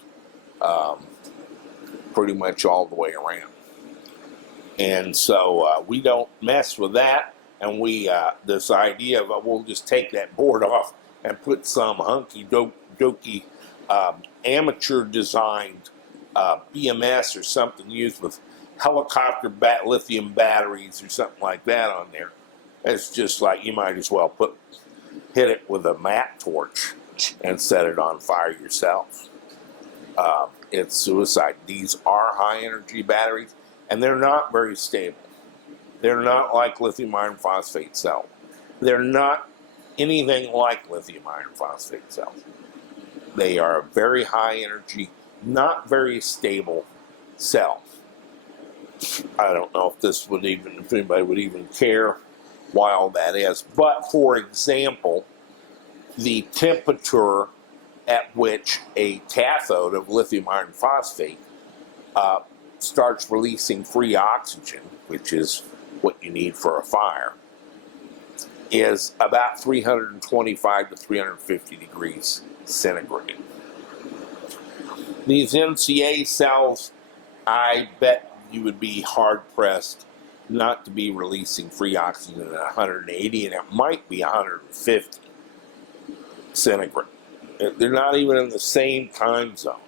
pretty much all the way around. And so we don't mess with that, and we this idea of we'll just take that board off and put some hunky-dokey amateur-designed BMS or something used with helicopter lithium batteries or something like that on there. It's just like you might as well hit it with a mat torch and set it on fire yourself. It's suicide. These are high-energy batteries, and they're not very stable. They're not like lithium iron phosphate cells. They're not anything like lithium iron phosphate cells. They are a very high energy, not very stable cell. I don't know if anybody would even care why all that is. But for example, the temperature at which a cathode of lithium iron phosphate starts releasing free oxygen, which is what you need for a fire, is about 325 to 350 degrees centigrade. These NCA cells, I bet you would be hard-pressed not to be releasing free oxygen at 180, and it might be 150 centigrade. They're not even in the same time zone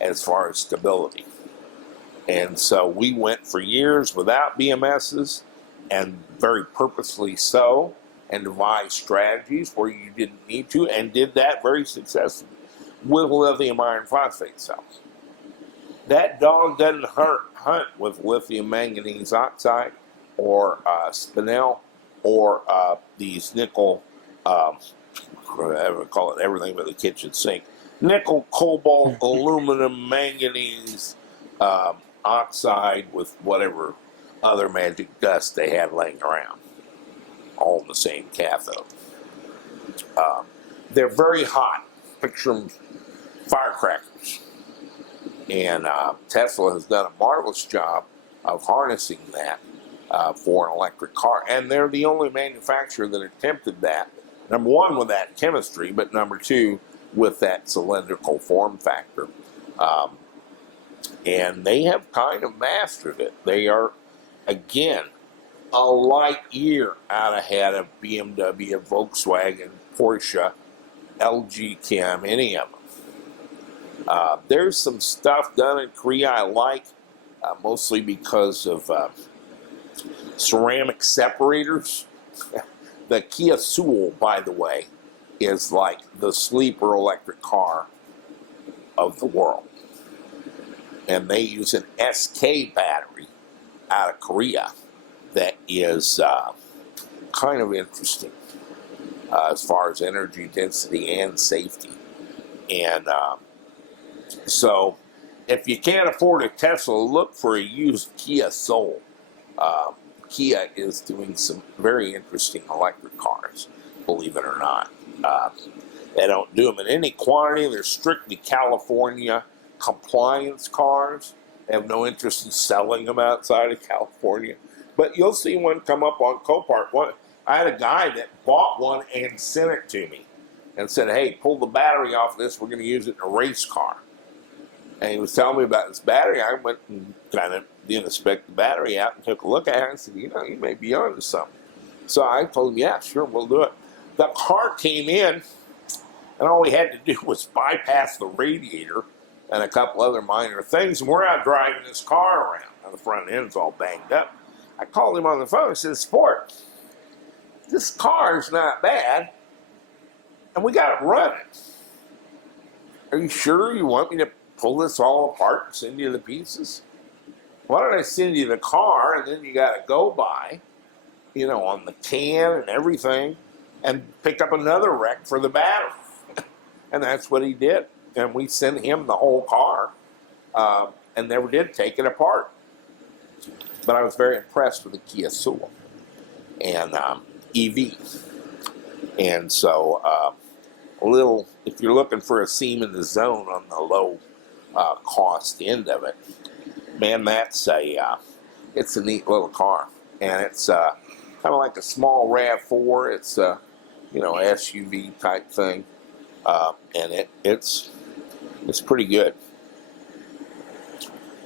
as far as stability. And so we went for years without BMSs, and very purposely so, and devised strategies where you didn't need to, and did that very successfully with lithium iron phosphate cells. That dog doesn't hunt with lithium manganese oxide or spinel or these nickel, whatever we call it, everything but the kitchen sink. Nickel, cobalt, aluminum, manganese oxide with whatever other magic dust they had laying around, all in the same cathode. They're very hot. Picture them firecrackers. And Tesla has done a marvelous job of harnessing that for an electric car. And they're the only manufacturer that attempted that. Number one, with that chemistry, but number two, with that cylindrical form factor. And they have kind of mastered it. They are, again, a light year out ahead of BMW, Volkswagen, Porsche, LG Chem, any of them. There's some stuff done in Korea I like, mostly because of ceramic separators. The Kia Soul, by the way, is like the sleeper electric car of the world. And they use an SK battery out of Korea that is kind of interesting as far as energy density and safety. And so if you can't afford a Tesla, look for a used Kia Soul. Kia is doing some very interesting electric cars, believe it or not. They don't do them in any quantity. They're strictly California compliance cars. They have no interest in selling them outside of California. But you'll see one come up on Copart. I had a guy that bought one and sent it to me and said, hey, pull the battery off this. We're going to use it in a race car. And he was telling me about this battery. I went and kind of inspect the battery out and took a look at it and said, you know, you may be onto something. So I told him, yeah, sure, we'll do it. The car came in, and all we had to do was bypass the radiator and a couple other minor things. And we're out driving this car around. And the front end's all banged up. I called him on the phone and said, Sport, this car's not bad, and we got it running. Are you sure you want me to pull this all apart and send you the pieces? Why don't I send you the car, and then you got to go by, you know, on the can and everything, and pick up another wreck for the battery. And that's what he did. And we sent him the whole car, and never did take it apart. But I was very impressed with the Kia Soul and EV. And so if you're looking for a seam in the zone on the low cost end of it, man, that's it's a neat little car. And it's kind of like a small RAV4. It's you know, SUV type thing. And it's pretty good.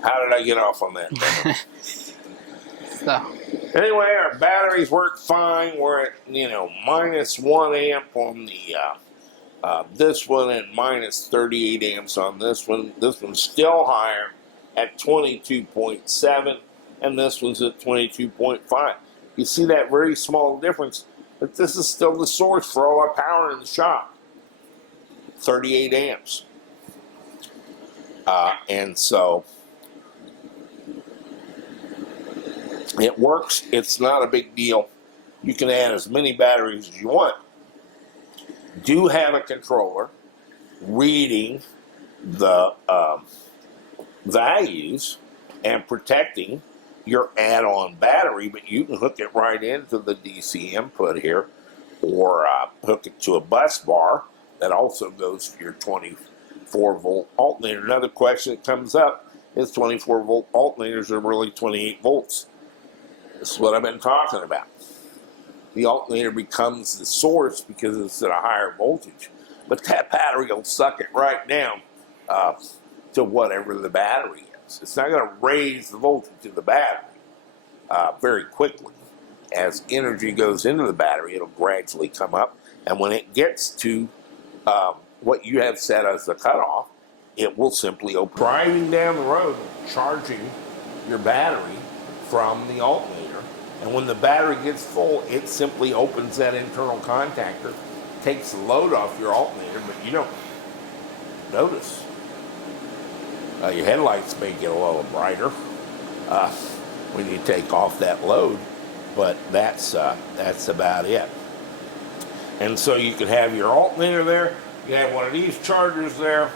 How did I get off on that? So, anyway, our batteries work fine. We're at, you know, -1 amp on the this one and -38 amps on this one. This one's still higher at 22.7, and this one's at 22.5. You see that very small difference, but this is still the source for all our power in the shop. 38 amps. And so it works. It's not a big deal. You can add as many batteries as you want. Do have a controller reading the values and protecting your add-on battery, but you can hook it right into the DC input here, or hook it to a bus bar that also goes to your 24-volt alternator. Another question that comes up is 24-volt alternators are really 28 volts. This is what I've been talking about. The alternator becomes the source because it's at a higher voltage, but that battery will suck it right down to whatever the battery is. It's not going to raise the voltage of the battery very quickly. As energy goes into the battery, it'll gradually come up, and when it gets to what you have set as the cutoff, it will simply open. Driving down the road, charging your battery from the alternator, and when the battery gets full, it simply opens that internal contactor, takes the load off your alternator, but you don't notice. Your headlights may get a little brighter when you take off that load, but that's about it. And so you can have your alternator there. You can have one of these chargers there.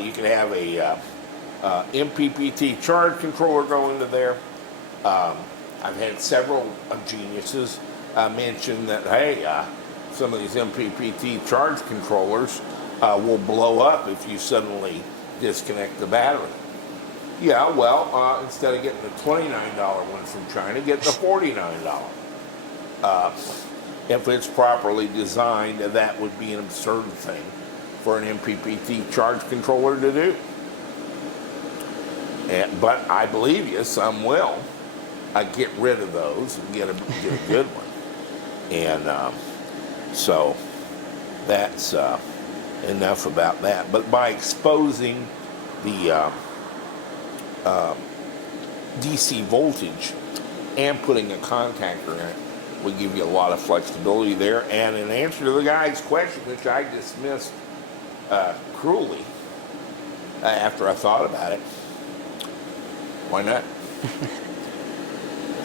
You can have a MPPT charge controller go into there. I've had several geniuses mention that, hey, some of these MPPT charge controllers will blow up if you suddenly disconnect the battery. Yeah, well, instead of getting the $29 one from China, get the $49. If it's properly designed, that would be an absurd thing for an MPPT charge controller to do. But I believe you, some will get rid of those and get a good one. And so that's enough about that. But by exposing the DC voltage and putting a contactor in it will give you a lot of flexibility there. And in answer to the guy's question, which I dismissed cruelly after I thought about it, why not?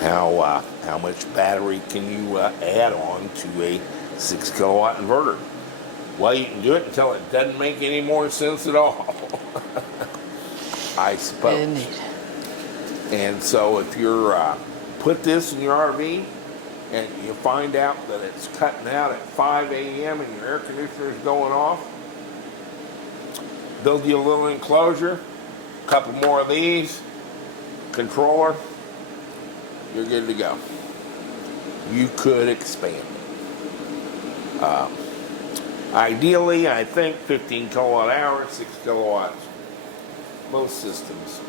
How much battery can you add on to a 6 kilowatt inverter? Well, you can do it until it doesn't make any more sense at all. I suppose. Indeed. And so if you're put this in your RV and you find out that it's cutting out at 5 a.m. and your air conditioner is going off, build you a little enclosure, a couple more of these, controller, you're good to go. You could expand it. Ideally, I think 15 kilowatt hours, 6 kilowatts. Most systems,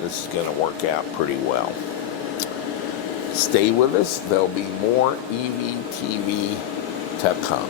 this is going to work out pretty well. Stay with us. There'll be more EVTV to come.